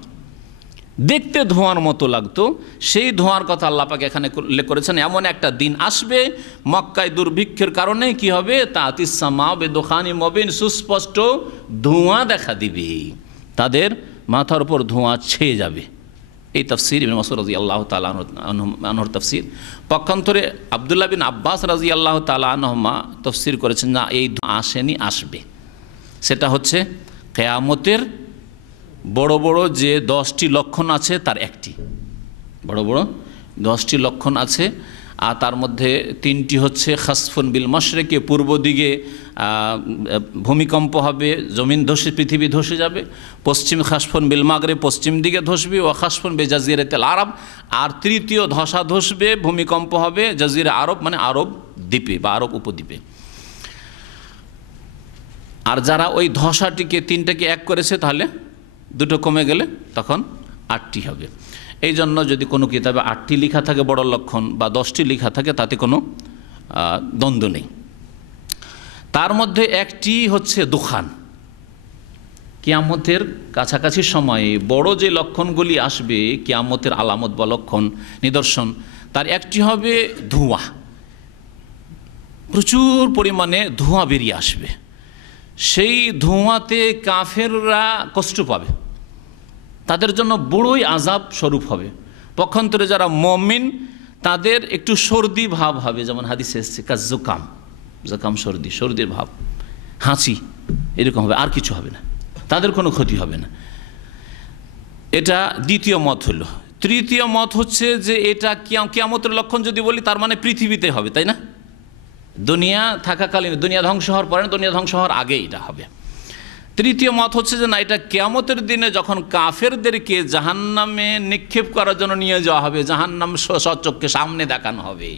দেখতে ধোঁয়ার মতো লাগতো। সেই ধোঁয়ার কথা আল্লাহ পাক এখানে উল্লেখ করেছেন, এমন একটা দিন আসবে মক্কায় দুর্ভিক্ষের কারণে কি হবে, তাতিস সামাউ বিদুখানিম মুবিন, সুস্পষ্ট ধোঁয়া দেখা দিবে, তাদের মাথার উপর ধোঁয়া ছেয়ে যাবে। এই তাফসীর ইবনে মাসউদ রাদিয়াল্লাহু তাআলা আনহুর তাফসীর। পক্ষান্তরে আব্দুল্লাহ বিন আব্বাস রাদিয়াল্লাহু তাআলা আনহুমা তাফসীর করেছেন, না এই আসেনি, আসবে। সেটা হচ্ছে কিয়ামতের বড় বড় যে 10টি লক্ষণ আছে তার একটি, বড় বড় 10টি লক্ষণ আছে, আর তার মধ্যে 3টি হচ্ছে খাসফুন বিল মাশরিকি, পূর্ব দিকে ভূমিকম্প হবে, জমিন ধসে, পৃথিবী ধসে যাবে, পশ্চিম খাসফুন বিল মাগরিব, পশ্চিম দিকে ধসবে, ও খাসফুন বে জাজিরাতুল আরব, আর তৃতীয় ধসা ধসবে, ভূমিকম্প হবে জাজিরা আরব, মানে আরব দ্বীপে বা আরব উপদ্বীপে। আর যারা ওই ধসাটিকে 3টাকে এক করেছে, তাহলে 2টো কমে গেলে তখন 8টি হবে। এই জন্য যদি কোনো কিতাবে 8টি লেখা থাকে বড় লক্ষণ, বা 10টি লেখা থাকে, তাতে কোনো দ্বন্দ্ব নেই। তার মধ্যে একটি হচ্ছে দুখান, কিয়ামতের কাছাকাছি সময়ে বড় যে লক্ষণগুলি আসবে, কিয়ামতের আলামত বা লক্ষণ নিদর্শন, তার একটি হবে ধোঁয়া, প্রচুর পরিমাণে ধোঁয়া বেরিয়ে আসবে। সেই ধোঁয়াতে কাফেররা কষ্ট পাবে, তাদের জন্য বড়ই আযাব স্বরূপ হবে। পক্ষান্তরে যারা মুমিন, তাদের একটু সর্দি ভাব হবে, যেমন হাদিসে এসেছে কাজ্জুকাম, জুকাম সর্দির ভাব, হাঁচি এরকম হবে, আর কিছু হবে না, তাদের কোনো ক্ষতি হবে না। এটা দ্বিতীয় মত হলো। তৃতীয় মত হচ্ছে যে এটা কিয়ামতের লক্ষণ যদি বলি, তার মানে পৃথিবীতে হবে, তাই না? দুনিয়া থাকাকালীন, দুনিয়া ধ্বংস হওয়ার পরে, দুনিয়া ধ্বংস হওয়ার আগে এটা হবে। তৃতীয় মত হচ্ছে যে না, এটা কিয়ামতের দিনে যখন কাফেরদেরকে জাহান্নামে নিক্ষেপ করার জন্য নিয়ে যাওয়া হবে, জাহান্নাম সচক্ষে সামনে দেখানো হবে,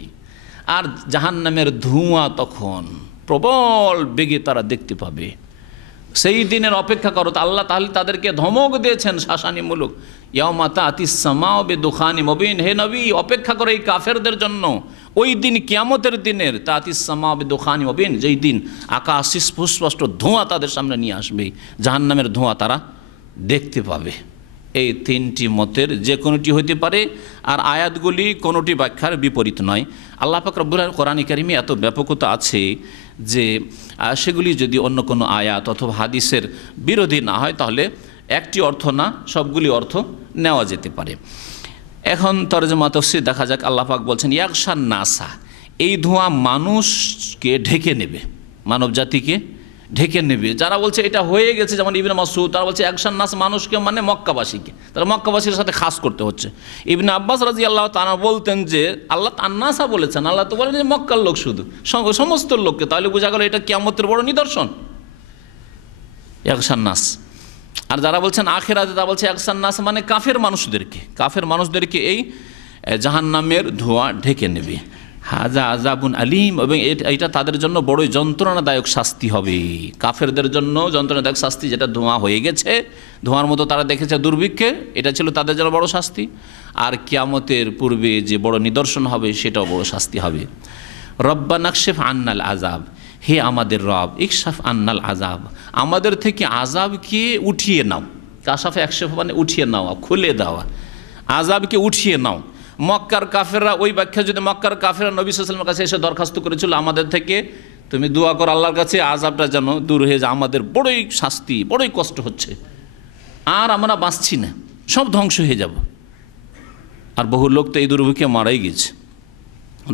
আর জাহান্নামের ধোঁয়া তখন প্রবল বেগে তারা দেখতে পাবে। সেই দিনের অপেক্ষা করো। আল্লাহ তাহলে তাদেরকে ধমক দিয়েছেন শাসানিমূলক, ইয়াউমা তাতিস সামাউ বিদুখানি মুবিন, হে নবী অপেক্ষা করো এই কাফেরদের জন্য ওই দিন, কিয়ামতের দিনের, তাতিস সামাউ বিদুখানি মুবিন, যেই দিন আকাশ সুস্পষ্ট ধোঁয়া তাদের সামনে নিয়ে আসবে, জাহান্নামের ধোঁয়া তারা দেখতে পাবে। এই তিনটি মতের যে কোনোটি হতে পারে, আর আয়াতগুলি কোনোটি ব্যাখ্যার বিপরীত নয়। আল্লাহ পাক রব্বুল আলামিন কোরআন কারিমে এত ব্যাপকতা আছে যে সেগুলি যদি অন্য কোনো আয়াত অথবা হাদিসের বিরোধী না হয় তাহলে একটি অর্থ না, সবগুলি অর্থ নেওয়া যেতে পারে। এখন তরজমা তাফসীর দেখা যাক। আল্লাহ পাক বলছেন ইয়াগশান নাসা, এই ধোঁয়া মানুষকে ঢেকে নেবে, মানব জাতিকে ঢেকে নেবে। যারা বলছে এটা হয়ে গেছে, যেমন ইবনে মাসউদ, তারা বলছে ইয়াগশান নাস মানুষকে মানে মক্কাবাসীকে, তারা মক্কাবাসীর সাথে খাস করতে হচ্ছে। ইবনে আব্বাস রাদিয়াল্লাহু তাআলা বলতেন যে আল্লাহ আন্নাসা বলেছেন, আল্লাহ তো বলেন যে মক্কার লোক, শুধু সমস্ত লোককে, তাহলে বোঝা গেল এটা কিয়ামতের বড় নিদর্শন ইয়াগশান নাস। আর যারা বলছেন আখিরাতে, তারা বলছে ইয়াগশান নাস মানে কাফের মানুষদেরকে এই জাহান্নামের ধোঁয়া ঢেকে নেবে। হাজা আযাবুন আলিম, এবং এটা তাদের জন্য বড়ই যন্ত্রণাদায়ক শাস্তি হবে। কাফেরদের জন্য যন্ত্রণাদায়ক শাস্তি, যেটা ধোঁয়া হয়ে গেছে, ধোঁয়ার মতো তারা দেখেছে দুর্ভিক্ষে, এটা ছিল তাদের জন্য বড় শাস্তি। আর কিয়ামতের পূর্বে যে বড় নিদর্শন হবে সেটাও বড় শাস্তি হবে। রব্বানা কশিফ আন্নাল আযাব, হে আমাদের রব, ইকশাফ আন্নাল আযাব, আমাদের থেকে আযাবকে উঠিয়ে নাও। কাশাফে একশাফ মানে উঠিয়ে নেওয়া, খুলে দেওয়া, আযাবকে উঠিয়ে নাও। মক্কার কাফেররা, ওই ব্যাখ্যা যদি মক্কার কাফেররা নবী সাল্লাল্লাহু আলাইহি ওয়াসাল্লামের কাছে এসে দরখাস্ত করেছিল, আমাদের থেকে তুমি দোয়া করো আল্লাহর কাছে আযাবটা যেন দূর হয়ে যায়, আমাদের বড়ই শাস্তি, বড়ই কষ্ট হচ্ছে, আর আমরা বাঁচছি না, সব ধ্বংস হয়ে যাব। আর বহু লোক তো এই দুর্ভিক্ষে মারাই গেছে।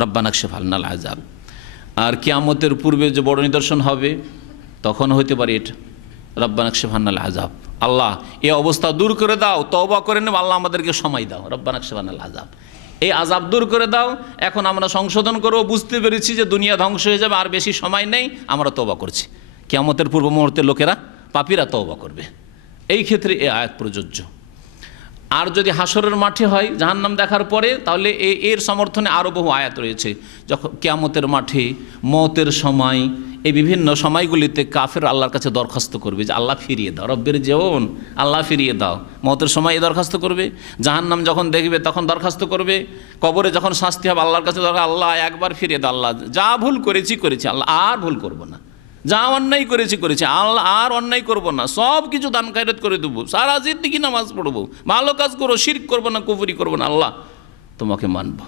রব্বানা কশিফ আন্নাল আযাব। আর কিয়ামতের পূর্বে যে বড় নিদর্শন হবে তখন হইতে পারে এটা, রব্বানা কশিফ আন্নাল আযাব, আল্লাহ এই অবস্থা দূর করে দাও, তওবা করে নেব, আল্লাহ আমাদেরকে সময় দাও, রব্বানা কশিফ আন্নাল আযাব, এই আযাব দূর করে দাও, এখন আমরা সংশোধন করব, বুঝতে পেরেছি যে দুনিয়া ধ্বংস হয়ে যাবে, আর বেশি সময় নেই, আমরা তওবা করছি। কিয়ামতের পূর্ব মুহূর্তে লোকেরা, পাপীরা তওবা করবে। এই ক্ষেত্রে এই আয়াত প্রযোজ্য। আর যদি হাসরের মাঠে হয় জাহান্নাম দেখার পরে, তাহলে এর সমর্থনে আরও বহু আয়াত রয়েছে। যখন কিয়ামতের মাঠে, মওতের সময়, এই বিভিন্ন সময়গুলিতে কাফের আল্লাহর কাছে দরখাস্ত করবে যে আল্লাহ ফিরিয়ে দাও, রব্বের জীবন আল্লাহ ফিরিয়ে দাও। মওতের সময় এ দরখাস্ত করবে। জাহান্নাম যখন দেখবে তখন দরখাস্ত করবে। কবরে যখন শাস্তি হবে আল্লাহর কাছে দরকার, আল্লাহ একবার ফিরিয়ে দাও, আল্লাহ যা ভুল করেছি আল্লাহ আর ভুল করব না, যা অন্যায় করেছি আল্লাহ আর অন্যায় করব না, সব কিছু দান খায়রাত করে দেবো, সারা জিন্দেগি নামাজ পড়বো, ভালো কাজ করবো, শিরক করবো না, কুফরি করবো না, আল্লাহ তোমাকে মানব।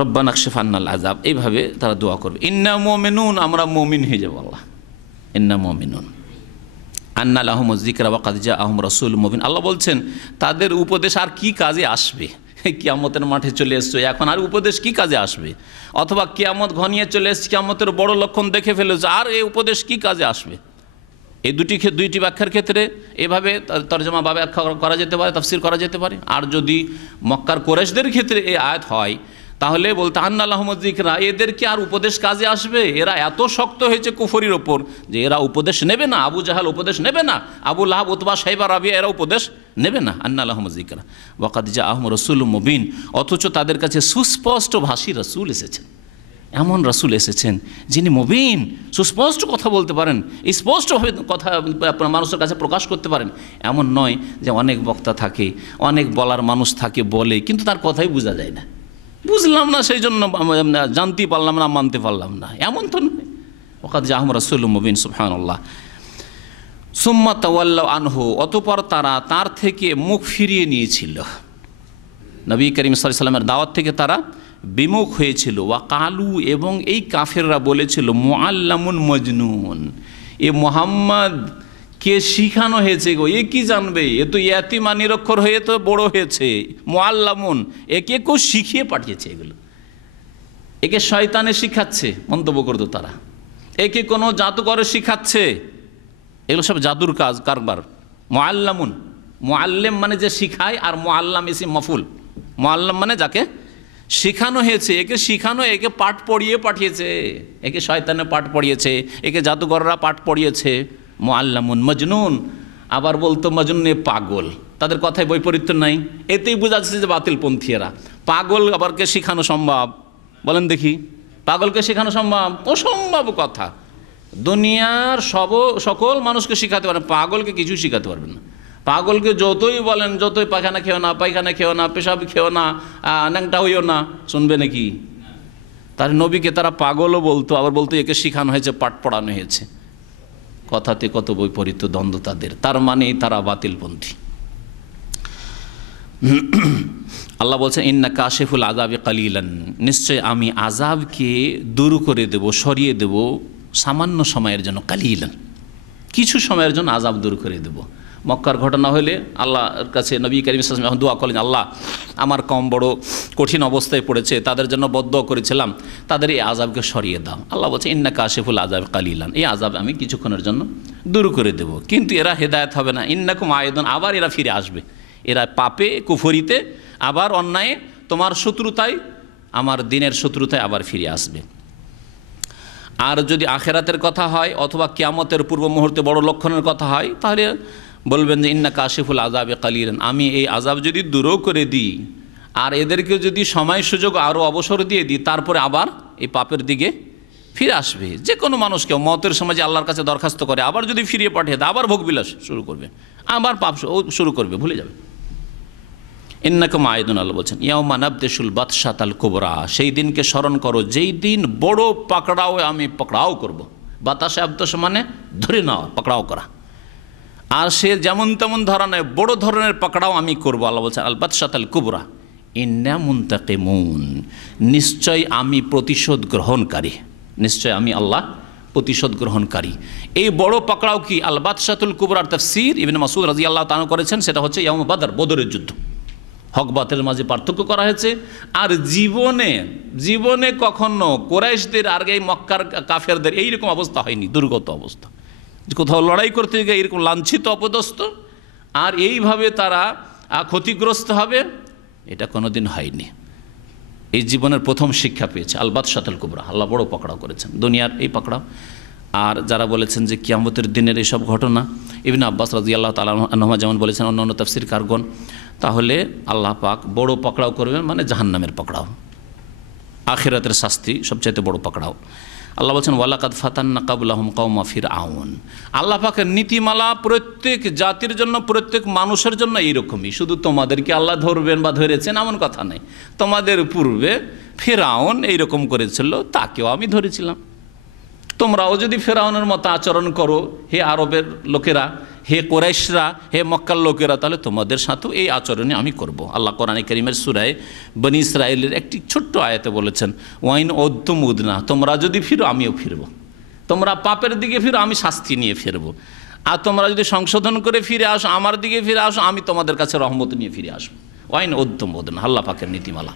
রব্বানা কশিফ আন্নাল আযাব, এইভাবে তারা দোয়া করবে। ইন্না মুমিনুন, আমরা মুমিন হয়ে যাবো, আল্লাহ ইন্না মুমিনুন। আন্না লাহুমুয যিকরা ওয়া কাদ জাআহুম রাসূলুম মুবিন, আল্লাহ বলছেন তাদের উপদেশ আর কি কাজে আসবে? কিয়ামতের মাঠে চলে এসছো, এখন আর উপদেশ কি কাজে আসবে? অথবা কিয়ামত ঘনিয়ে চলে এসছে, কিয়ামতের বড় লক্ষণ দেখে ফেলেছে, আর এই উপদেশ কি কাজে আসবে? এই দুইটি ব্যাখ্যার ক্ষেত্রে এভাবে তরজমা বা ব্যাখ্যা করা যেতে পারে, তাফসীর করা যেতে পারে। আর যদি মক্কার কুরাইশদের ক্ষেত্রে এই আয়াত হয়, তাহলে বলতে আন্না লাহুমুয যিকরা, এদেরকে আর উপদেশ কাজে আসবে? এরা এত শক্ত হয়েছে কুফরির ওপর যে এরা উপদেশ নেবে না। আবু জাহাল উপদেশ নেবে না, আবু লাহাব, উতবা, শাইবা, রাবিয়া এরা উপদেশ নেবে না। আন্না লাহুমুয যিকরা ওয়া কাদ জাআহুম রাসূলুম মুবিন, অথচ তাদের কাছে সুস্পষ্ট ভাষী রাসূল এসেছেন। এমন রাসূল এসেছেন যিনি মুবিন, সুস্পষ্ট কথা বলতে পারেন, স্পষ্টভাবে কথা মানুষের কাছে প্রকাশ করতে পারেন। এমন নয় যে অনেক বক্তা থাকে, অনেক বলার মানুষ থাকে, বলে কিন্তু তার কথাই বোঝা যায় না, বুঝলাম না, সেই জন্য জানতে পারলাম না, মানতে পারলাম না, এমন তো নয়। ওয়াকাদ জাআহুম রাসূলুম মুবিন, সুবহানাল্লাহ। সুম্মা তাওয়াল্লাউ আনহু, অতঃপর তারা তার থেকে মুখ ফিরিয়ে নিয়েছিল, নবী করিম সাল্লাল্লাহু আলাইহি ওয়াসাল্লামের দাওয়াত থেকে তারা বিমুখ হয়েছিল। ওয়া কালু, এবং এই কাফেররা বলেছিল মুআল্লামুন মজনুন, এ মুহাম্মদ কে শিখানো হয়েছে গো, এ কি জানবে, এ তো ইয়াতিমা নিরক্ষর হয়ে তো বড় হয়েছে, মুআল্লামুন, একে কেউ শিখিয়ে পাঠিয়েছে, এগুলো একে শয়তানে শিখাচ্ছে, মন্তব্য করতো তারা, একে কোনো জাদুকরে শিখাচ্ছে, এগুলো সব জাদুর কাজ, কারবার। মুআল্লামুন, মুআল্লিম মানে যে শিখায়, আর মুআল্লাম ইসিম মফুল, মুআল্লাম মানে যাকে শিখানো হয়েছে, একে শিখানো, একে পাঠ পড়িয়ে পাঠিয়েছে, একে শয়তানে পাঠ পড়িয়েছে, একে জাদুঘররা পাঠ পড়িয়েছে। মুআল্লামুন মজনুন, আবার বলতো মজনুনে পাগল, তাদের কথায় বৈপরীত্য নাই। এতেই বোঝা যাচ্ছে যে বাতিলপন্থীরা। পাগল আবার কে শিখানো সম্ভব? বলেন দেখি, পাগলকে শেখানো সম্ভব? অসম্ভব কথা। দুনিয়ার সকল মানুষকে শেখাতে পারেন, পাগলকে কিছুই শেখাতে পারবেন না। পাগলকে যতই বলেন, যতই পায়খানা খেও না, পায়খানা খেও না, পেশাব খেও না, ন্যাংটা হইও না, শুনবে নাকি? তার নবীকে তারা পাগলও বলতো, আবার বলতো একে শেখানো হয়েছে, পাঠ পড়ানো হয়েছে। কথাতে কত বৈপরীত্য, দ্বন্দ্ব তাদের। তার মানে তারা বাতিলপন্থী। আল্লাহ বলছেন ইন্না কাশিফুল আযাবি কালিলান, নিশ্চয় আমি আযাবকে দূর করে দেব, সরিয়ে দেব সামান্য সময়ের জন্য। কালিলান, কিছু সময়ের জন্য আযাব দূর করে দেব। মক্কার ঘটনা হলে আল্লাহর কাছে নবী কারীম সাল্লাল্লাহু আলাইহি ওয়াসাল্লাম দোয়া করলেন, আল্লাহ আমার কম বড় কঠিন অবস্থায় পড়েছে, তাদের জন্য বদদোয়া করেছিলাম, তাদের এই আযাবকে সরিয়ে দাও। আল্লাহ বলছে ইন্না কাশিফুল আযাবি কালিলান, এই আযাব আমি কিছুক্ষণের জন্য দূর করে দেব। কিন্তু এরা হেদায়েত হবে না। ইন্নাকুম আয়দুন, আবার এরা ফিরে আসবে। এরা পাপে, কুফরিতে, আবার অন্যায়ে, তোমার শত্রুতায়, আমার দিনের শত্রুতায় আবার ফিরে আসবে। আর যদি আখেরাতের কথা হয় অথবা কিয়ামতের পূর্ব মুহূর্তে বড় লক্ষণের কথা হয়, তাহলে বলবেন যে ইন্না কাশিফুল আযাবি কালিলান, আমি এই আযাব যদি দূরও করে দিই আর এদেরকে যদি সময় সুযোগ আরও অবসর দিয়ে দিই, তারপরে আবার এই পাপের দিকে ফিরে আসবে। যে কোনো মানুষকে মতের সময় যে আল্লাহর কাছে দরখাস্ত করে, আবার যদি ফিরিয়ে পাঠিয়ে দেয়, আবার ভোগবিলাস শুরু করবে, আবার পাপ শুরু করবে, ভুলে যাবে। ইন্নাকুম আয়দুন, আল্লাহ বলছেন ইয়াউমা নাবতিশুল বাতশাতাল কুবরা, সেই দিনকে স্মরণ করো যেই দিন বড় পাকড়াও আমি পাকড়াও করব। বাতাসে আবতস মানে ধরে নাও, পাকড়াও করা। আর সে যেমন তেমন ধরনের বড় ধরনের পাকড়াও আমি করব। আল্লাহ বলছেন আল বাতশাতাল কুবরা ইন্না মুনতাকিমুন, নিশ্চয় আমি প্রতিশোধ গ্রহণকারী, নিশ্চয় আমি আল্লাহ প্রতিশোধ গ্রহণকারী। এই বড় পাকড়াও কি? আল বাতশাতুল কুবরার তাফসীর ইবনে মাসউদ রাদিয়াল্লাহু তাআলা করেছেন, সেটা হচ্ছে ইয়াউম বদর, বদরের যুদ্ধ। হক বাতের মাঝে পার্থক্য করা হয়েছে। আর জীবনে কখনো কুরাইশদের আর এই মক্কার কাফেরদের এইরকম অবস্থা হয়নি, দুর্গত অবস্থা, যে কোথাও লড়াই করতে গিয়ে এরকম লাঞ্ছিত অপদস্থ আর এইভাবে তারা ক্ষতিগ্রস্ত হবে, এটা কোনো দিন হয়নি। এই জীবনের প্রথম শিক্ষা পেয়েছে আল বাতশাতুল কুবরা, আল্লাহ বড় পাকড়াও করেছেন, দুনিয়ার এই পাকড়াও। আর যারা বলেছেন যে কিয়ামতের দিনের এইসব ঘটনা, ইবনে আব্বাস রাদিয়াল্লাহু তাআলা আনহুমা যেমন বলেছেন, অন্যান্য তাফসীরকারগণ, তাহলে আল্লাহ পাক বড় পাকড়াও করবেন মানে জাহান্নামের পাকড়াও, আখিরাতের শাস্তি সবচাইতে বড় পাকড়াও। আল্লাহ বলছেন ওয়ালাকাদ ফাতান্না কাবলাহুম কওমা ফিরআউন, আল্লাহ পাকের নীতিমালা প্রত্যেক জাতির জন্য, প্রত্যেক মানুষের জন্য এইরকমই। শুধু তোমাদেরকে আল্লাহ ধরবেন বা ধরেছেন এমন কথা নেই। তোমাদের পূর্বে ফিরআউন এইরকম করেছিল, তাকেও আমি ধরেছিলাম। তোমরাও যদি ফেরাউনের মতো আচরণ করো, হে আরবের লোকেরা, হে কুরাইশরা, হে মক্কার লোকেরা, তাহলে তোমাদের সাথেও এই আচরণে আমি করব। আল্লাহ কোরআনে কারীমের সূরায়ে বনী ইসরাঈলের একটি ছোট্ট আয়াতে বলেছেন ওয়াইন উদ্তুম উদনা, তোমরা যদি ফিরো আমিও ফিরব। তোমরা পাপের দিকে ফিরো, আমি শাস্তি নিয়ে ফিরব। আর তোমরা যদি সংশোধন করে ফিরে আসো, আমার দিকে ফিরে আসো, আমি তোমাদের কাছে রহমত নিয়ে ফিরে আসবো। ওয়াইন উদ্তুম উদনা, আল্লাহ পাকের নীতিমালা।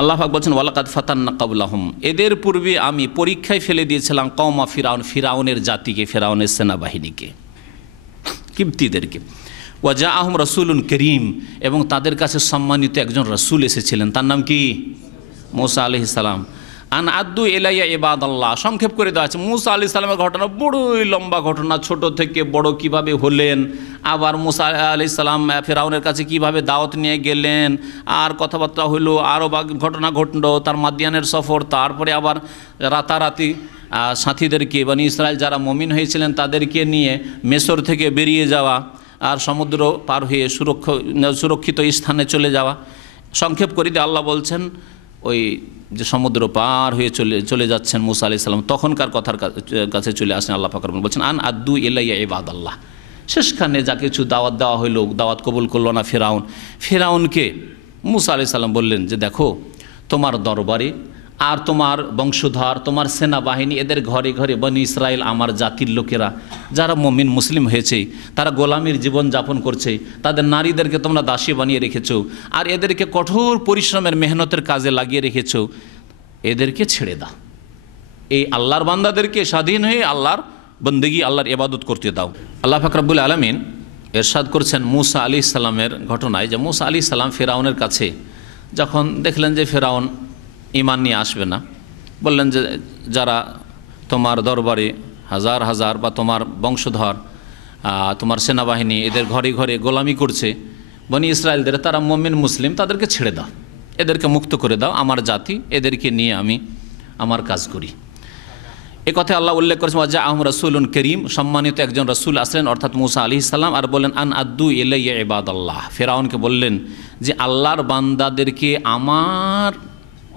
আল্লাহ পাক বলছেন ওয়ালাকাদ ফাতান্না কাবলাহুম, এদের পূর্বে আমি পরীক্ষায় ফেলে দিয়েছিলাম কওমা ফিরআউন, ফিরআউনের জাতিকে, ফিরআউনের সেনাবাহিনীকে, কিবতীদেরকে। ওয়াজাআহুম রাসূলুন কারীম, এবং তাদের কাছে সম্মানিত একজন রাসূল এসেছিলেন, তার নাম কি? মূসা আলাইহিস সালাম। আন আদ্দু ইলাইয়া ইবাদাল্লাহ, সংক্ষেপ করে দেওয়া আছে। মূসা আলাইহিস সালামের ঘটনা বড়ই লম্বা ঘটনা, ছোট থেকে বড় কিভাবে হলেন, আবার মূসা আলাইহিস সালাম ফিরআউনের কাছে কিভাবে দাওয়াত নিয়ে গেলেন, আর কথাবার্তা হইল, আরও ঘটনা ঘটল, তার মাদিয়ানের সফর, তারপরে আবার রাতারাতি সাথীদেরকে, বনী ইসরাইল যারা মুমিন হয়েছিলেন তাদেরকে নিয়ে মিসর থেকে বেরিয়ে যাওয়া, আর সমুদ্র পার হয়ে সুরক্ষিত স্থানে চলে যাওয়া। সংক্ষেপ করে দিয়ে আল্লাহ বলছেন ওই যে সমুদ্র পার হয়ে চলে যাচ্ছেন মূসা আলাইহিস সালাম, তখনকার কথার কাছে চলে আসেন। আল্লাহ পাক বলছেন আন আদ্দু ইলাইয়া ইবাদাল্লাহ, শেষখানে যা কিছু দাওয়াত দেওয়া হইল, দাওয়াত কবুল করল না ফিরআউনকে মূসা আলাইহিস সালাম বললেন যে দেখো, তোমার দরবারে আর তোমার বংশধর, তোমার সেনাবাহিনী, এদের ঘরে ঘরে বনী ইসরাইল আমার জাতির লোকেরা যারা মুমিন মুসলিম হয়েছে, তারা গোলামির জীবন যাপন করছে, তাদের নারীদেরকে তোমরা দাসী বানিয়ে রেখেছো, আর এদেরকে কঠোর পরিশ্রমের মেহনতের কাজে লাগিয়ে রেখেছো, এদেরকে ছেড়ে দাও। এই আল্লাহর বান্দাদেরকে স্বাধীন হয়ে আল্লাহর বন্দেগী, আল্লাহর ইবাদত করতে দাও। আল্লাহ পাক রব্বুল আলামিন এরশাদ করছেন মূসা আলাইহিস সালামের ঘটনায়, যে মূসা আলাইহিস সালাম ফিরআউনের কাছে যখন দেখলেন যে ফেরাউন ঈমান নিয়ে আসবে না, বললেন যে যারা তোমার দরবারে হাজার হাজার বা তোমার বংশধর, তোমার সেনাবাহিনী এদের ঘরে ঘরে গোলামি করছে, বনি ইসরায়েলদের, তারা মুমিন মুসলিম, তাদেরকে ছেড়ে দাও, এদেরকে মুক্ত করে দাও, আমার জাতি, এদেরকে নিয়ে আমি আমার কাজ করি। এ কথায় আল্লাহ উল্লেখ করেছেন ওয়াজা আহম রাসূলুন করিম, সম্মানিত একজন রাসূল আসলেন অর্থাৎ মুসা আলাইহিস সালাম, আর বললেন আন আদ্দু ইলাইয়া ইবাদাল্লাহ। ফেরাউনকে বললেন যে আল্লাহর বান্দাদেরকে আমার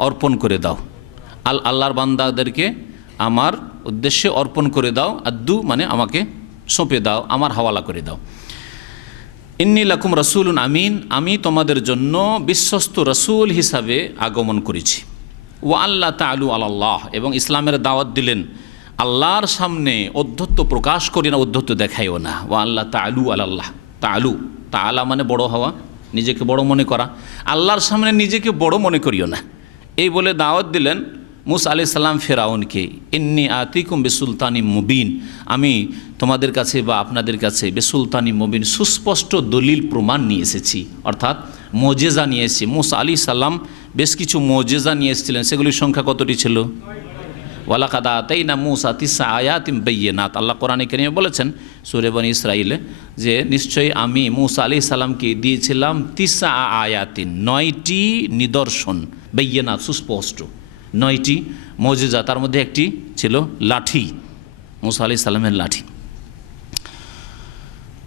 অর্পণ করে দাও, আল্লাহর বান্দাদেরকে আমার উদ্দেশ্যে অর্পণ করে দাও। আদ্দু মানে আমাকে সঁপে দাও, আমার হাওয়ালা করে দাও। ইন্নী লাকুম রাসূলুন আমিন, আমি তোমাদের জন্য বিশ্বস্ত রাসূল হিসাবে আগমন করেছি। ওয়া আল্লাহ তাআলু আলাল্লাহ, এবং ইসলামের দাওয়াত দিলেন আল্লাহর সামনে অধ্যত্ব প্রকাশ করি না, অধ্যত্ব দেখাইও না। ওয়া আল্লাহ তাআলু আলাল্লাহ, তাআলু তাআলা মানে বড় হওয়া, নিজেকে বড় মনে করা, আল্লাহর সামনে নিজেকে বড় মনে করিও না, এই বলে দাওয়াত দিলেন মুসা আলাইহিস সালাম ফেরাউনকে। ইন্নী আতিকুম বিসুলতানি মুবিন, আমি তোমাদের কাছে বা আপনাদের কাছে বিসুলতানি মুবিন, সুস্পষ্ট দলিল প্রমাণ নিয়ে এসেছি, অর্থাৎ মুজিজা নিয়ে এসেছি। মুসা আলাইহিস সালাম বেশ কিছু মুজিজা নিয়ে এসেছিলেন, সেগুলির সংখ্যা কতটি ছিল? ওয়ালাকাদ আতাইনা মুসা তিসআ আয়াতিন বাইয়িনাত, আল্লাহ কোরআনে কারিমে বলেছেন সূরা বনী ইসরাঈলে যে নিশ্চয়ই আমি মুসা আলাইহিস সালামকে দিয়েছিলাম তিসআ আয়াতিন, 9টি নিদর্শন, বাইয়িনাত সুস্পষ্ট, 9টি মুজিজা, তার মধ্যে একটি ছিল লাঠি, মুসা আলাইহিস সালামের লাঠি।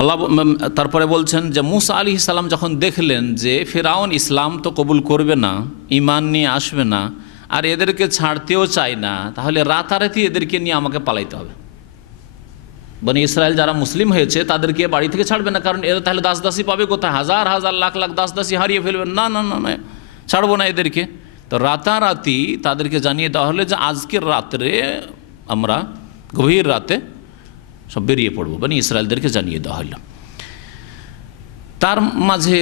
আল্লাহ তারপরে বলছেন যে মুসা আলাইহিস সালাম যখন দেখলেন যে ফেরাউন ইসলাম তো কবুল করবে না, ঈমান নিয়ে আসবে না, আর এদেরকে ছাড়তেও চায় না, তাহলে রাতারাতি এদেরকে নিয়ে আমাকে পালাইতে হবে। বনি ইসরায়েল যারা মুসলিম হয়েছে তাদেরকে বাড়ি থেকে ছাড়বে না, কারণ এরা তাহলে দাসদাসী পাবে কোথায়? হাজার হাজার লাখ লাখ দাসদাসী হারিয়ে ফেলবেন। না না না না, ছাড়বো না এদেরকে। তো রাতারাতি তাদেরকে জানিয়ে দেওয়া হলো যে আজকের রাত্রে আমরা গভীর রাতে সব বেরিয়ে পড়বো, বনি ইসরায়েলদেরকে জানিয়ে দেওয়া হলো। তার মাঝে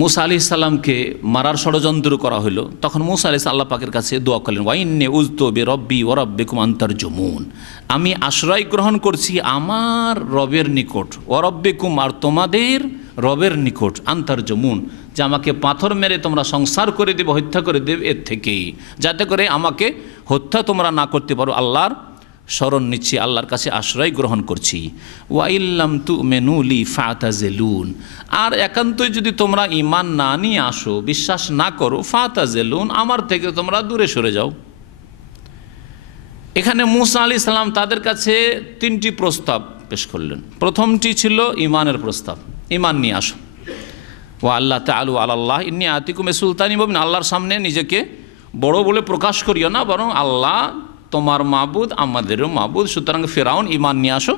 মুসা আলাইহিস সালামকে মারার ষড়যন্ত্র করা হলো। তখন মুসা আলাইহিস আল্লাহ পাকের কাছে দোয়া করলেন, ওয়াইন্নী উযতু বিরব্বি ওয়া রাব্বিকুম আন তারজুমুন, আমি আশ্রয় গ্রহণ করছি আমার রবের নিকট, ওয়া রাব্বিকুম আর তোমাদের রবের নিকট, আন তারজুমুন যে আমাকে পাথর মেরে তোমরা সংসার করে দেবে, হত্যা করে দেবে, এর থেকেই যাতে করে আমাকে হত্যা তোমরা না করতে পারো, আল্লাহর শরণ নিচ্ছি, আল্লাহর কাছে আশ্রয় গ্রহণ করছি। ওয়া ইল্লাম তুমিনু লি ফাতাজিলুন, আর একান্তই যদি তোমরা ঈমান না নিয়ে আসো, বিশ্বাস না করো, ফাতাজিলুন আমার থেকে তোমরা দূরে সরে যাও। এখানে মুসা আলাইহিস সালাম তাদের কাছে 3টি প্রস্তাব পেশ করলেন। প্রথমটি ছিল ঈমানের প্রস্তাব, ঈমান নিয়ে আসো। ওয়া আল্লাহ তাআলু আলাল্লাহ ইন্নী আতিকুম বিসুলতানি মুবিন, আল্লাহর সামনে নিজেকে বড় বলে প্রকাশ করিও না, বরং আল্লাহ তোমার মাবুদ আমাদেরও মাবুদ, সুতরাং ফেরাউন ঈমান নিয়ে আসো,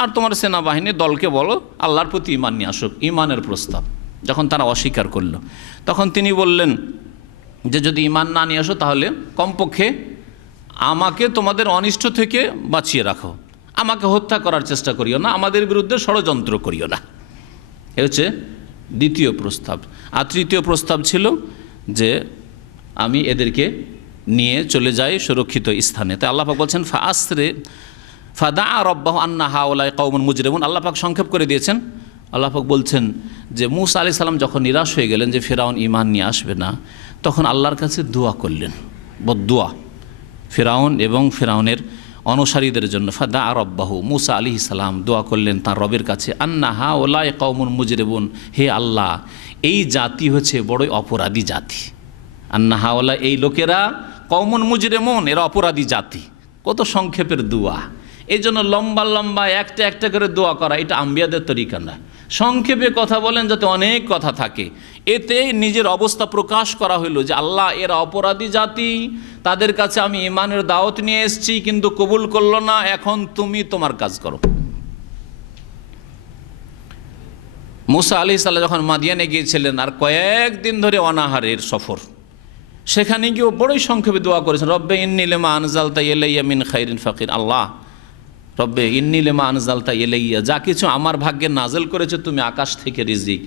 আর তোমার সেনাবাহিনী দলকে বলো আল্লাহর প্রতি ঈমান নিয়ে আসো। ঈমানের প্রস্তাব যখন তারা অস্বীকার করল, তখন তিনি বললেন যে যদি ঈমান না নিয়ে আসো তাহলে কমপক্ষে আমাকে তোমাদের অনিষ্ট থেকে বাঁচিয়ে রাখো, আমাকে হত্যা করার চেষ্টা করিও না, আমাদের বিরুদ্ধে ষড়যন্ত্র করিও না। এ হচ্ছে দ্বিতীয় প্রস্তাব। আর তৃতীয় প্রস্তাব ছিল যে আমি এদেরকে নিয়ে চলে যাই সুরক্ষিত স্থানে। তাই আল্লাহ পাক বলছেন ফাদা রব্বাহু আন্না হাউলাই কওমুন মুজরিমুন, আল্লাহ পাক সংক্ষেপ করে দিয়েছেন। আল্লাহ পাক বলছেন যে মুসা আলাইহিস সালাম যখন নিরাশ হয়ে গেলেন যে ফেরাউন ঈমান নিয়ে আসবে না, তখন আল্লাহর কাছে দোয়া করলেন, বদদোয়া ফেরাউন এবং ফেরাউনের অনুসারীদের জন্য। ফাদা রব্বাহু, মুসা আলাইহিস সালাম দোয়া করলেন তার রবের কাছে, আন্না হাউলাই কওমুন মুজরিমুন, হে আল্লাহ এই জাতি হচ্ছে বড়ই অপরাধী জাতি। আন্না হাওলা এই লোকেরা কওমুন মুজরিমুন, এরা অপরাধী জাতি। কত সংক্ষেপের দোয়া! এই জন্য লম্বা লম্বা একটা একটা করে দোয়া করা এটা আম্বিয়াদের তরিকা না। সংক্ষেপে কথা বলেন যাতে অনেক কথা থাকে, এতে নিজের অবস্থা প্রকাশ করা হলো যে আল্লাহ এরা অপরাধী জাতি, তাদের কাছে আমি ঈমানের দাওয়াত নিয়ে এসেছি কিন্তু কবুল করলো না, এখন তুমি তোমার কাজ করো। মুসা আলাইহিস সালাম যখন মাদিয়ানে গিয়েছিলেন আর কয়েকদিন ধরে অনাহারের সফর, সেখানে গিয়েও বড়ই সংক্ষেপে দোয়া করেছেন, রব্বে ইন্নী লিমা আনজালতা ইলাইয়া মিন খাইরিন ফাকির, আল্লাহ রব্বে ইন্নী লিমা আনজালতা ইলাইয়া, যা কিছু আমার ভাগ্যে নাজেল করেছে তুমি আকাশ থেকে রিজিক,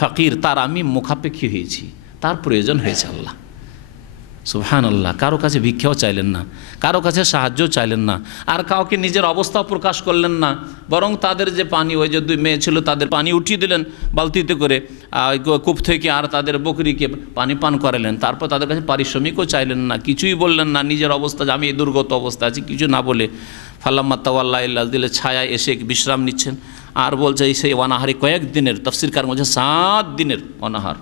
ফাকির তার আমি মুখাপেক্ষী হয়েছি, তার প্রয়োজন হয়েছে আল্লাহ। সুবহানাল্লাহ। কারো কাছে ভিক্ষাও চাইলেন না, কারো কাছে সাহায্যও চাইলেন না, আর কাউকে নিজের অবস্থাও প্রকাশ করলেন না, বরং তাদের যে পানি, ওই যে 2 মেয়ে ছিল তাদের পানি উঠিয়ে দিলেন বালতিতে করে কূপ থেকে, আর তাদের বকরিকে পানি পান করালেন। তারপর তাদের কাছে পারিশ্রমিকও চাইলেন না, কিছুই বললেন না, নিজের অবস্থা যে আমি এই দুর্গত অবস্থা আছি কিছু না বলে ফাল্লাম্মা তাওয়াল্লা ইল্লা দিলে ছায়ায় এসে বিশ্রাম নিচ্ছেন। আর বলছে সেই অনাহারে কয়েকদিনের, তাফসীরকার মধ্যে 7 দিনের অনাহার।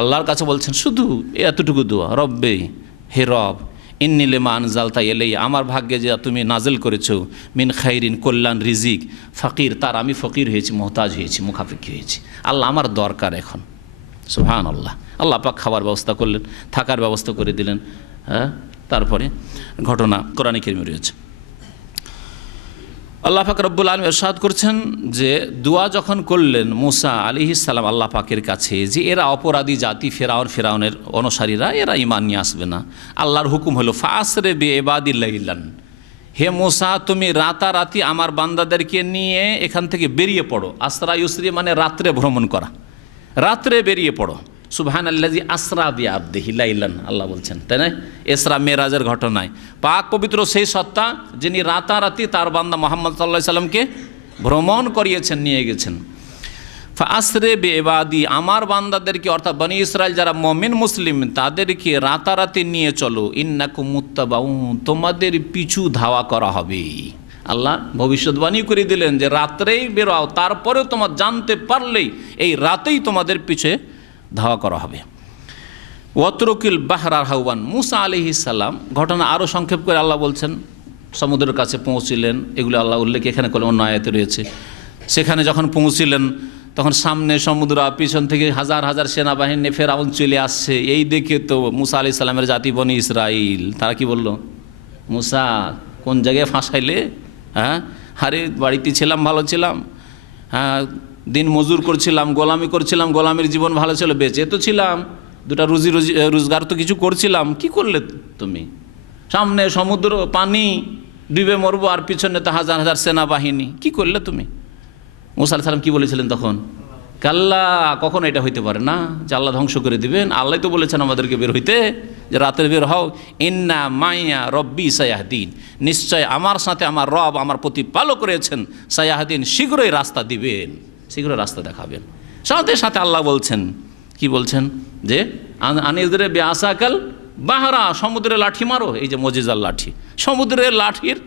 আল্লাহর কাছে বলছেন শুধু এতটুকু দোয়া, রব্বে, হে রব, ইন্নী লিমা আনজালতা ইলাইয়া, আমার ভাগ্যে যে তুমি নাজেল করেছো, মিন খাইরিন, কল্যাণ, রিজিক, ফকির, তার আমি ফকির হয়েছি, মোহতাজ হয়েছি, মুখাফিকি হয়েছি। আল্লাহ আমার দরকার এখন। সুবহানাল্লাহ। আল্লাহ পাক খাবার ব্যবস্থা করলেন, থাকার ব্যবস্থা করে দিলেন। হ্যাঁ, তারপরে ঘটনা কোরআনে কারিমে রয়েছে। আল্লাহ পাক রব্বুল আলামিন ইরশাদ করছেন যে দোয়া যখন করলেন মুসা আলাইহিস সালাম আল্লাহ পাকের কাছে, যে এরা অপরাধী জাতি, ফেরাউনের অনুসারীরা, এরা ঈমান নিয়ে আসবে না। আল্লাহর হুকুম হলো ফাসরে বিইবাদি লাইলান, হে মুসা তুমি রাতারাতি আমার বান্দাদেরকে নিয়ে এখান থেকে বেরিয়ে পড়ো। আসরা ইউসরি মানে রাত্রে ভ্রমণ করা, রাত্রে বেরিয়ে পড়ো। সুবহানাল্লাযী আসরা বিআবদিহি লাইলান, আল্লাহ বলছেন, তাই না? ইসরা মেরাজের ঘটনায় পাক পবিত্র সেই সত্তা যিনি রাতারাতি তার বান্দা মুহাম্মদ সাল্লাল্লাহু আলাইহি সাল্লামকে ভ্রমণ করিয়েছেন, নিয়ে গেছেন। ফাসরে বিইবাদি, আমার বান্দাদেরকে, অর্থাৎ বনি ইসরাইল যারা মুমিন মুসলিম, তাদেরকে রাতারাতি নিয়ে চলো। ইন্নাকুম মুত্তাবাউন, তোমাদের পিছু ধাওয়া করা হবে। আল্লাহ ভবিষ্যৎবাণী করে দিলেন যে রাত্রেই বেরোও, তারপরেও তোমার জানতে পারলেই এই রাতেই তোমাদের পিছে ধাওয়া করা হবে। ওয়াতরুকিল বাহরা হাওয়ান, মুসা আলাইহিস সালাম, ঘটনা আরও সংক্ষেপ করে আল্লাহ বলছেন, সমুদ্রের কাছে পৌঁছিলেন। এগুলো আল্লাহ উল্লেখ এখানে করে অন্য আয়াতে রয়েছে। সেখানে যখন পৌঁছিলেন তখন সামনে সমুদ্র, পিছন থেকে হাজার হাজার সেনাবাহিনী, ফেরাউন চলে আসছে। এই দেখে তো মুসা আলাইহিস সালামের জাতি বনি ইসরাইল, তারা কি বলল, মুসা কোন জায়গায় ফাঁসাইলে? হ্যাঁ, আরে বাড়িতে ছিলাম, ভালো ছিলাম, হ্যাঁ, দিন মজুর করছিলাম, গোলামি করছিলাম, গোলামির জীবন ভালো ছিল, বেঁচে তো ছিলাম, দুটা রোজগার তো কিছু করছিলাম, কি করলে তুমি? সামনে সমুদ্র, পানি, ডুবে মরবো, আর পিছনে তো হাজার হাজার সেনাবাহিনী, কি করলে তুমি? মুসা আলাইহিস সালাম কি বলেছিলেন তখন? কাল্লা, কখনো এটা হইতে পারে না যে আল্লাহ ধ্বংস করে দিবেন। আল্লাহ তো বলেছেন আমাদেরকে বের হইতে, যে রাতের বের হও। ইন্না মাইয়া রব্বি সায়াহদিন, নিশ্চয় আমার সাথে আমার রব, আমার প্রতিপালক করেছেন, সায়াহদিন, শীঘ্রই রাস্তা দিবেন, শীঘ্রই রাস্তা দেখাবেন। সাথে সাথে আল্লাহ বলছেন, কি বলছেন, যে আনিজরে বেআসাকাল বাহরা, সমুদ্রে লাঠি মারো। এই যে মজিজার লাঠি, সমুদ্রের লাঠির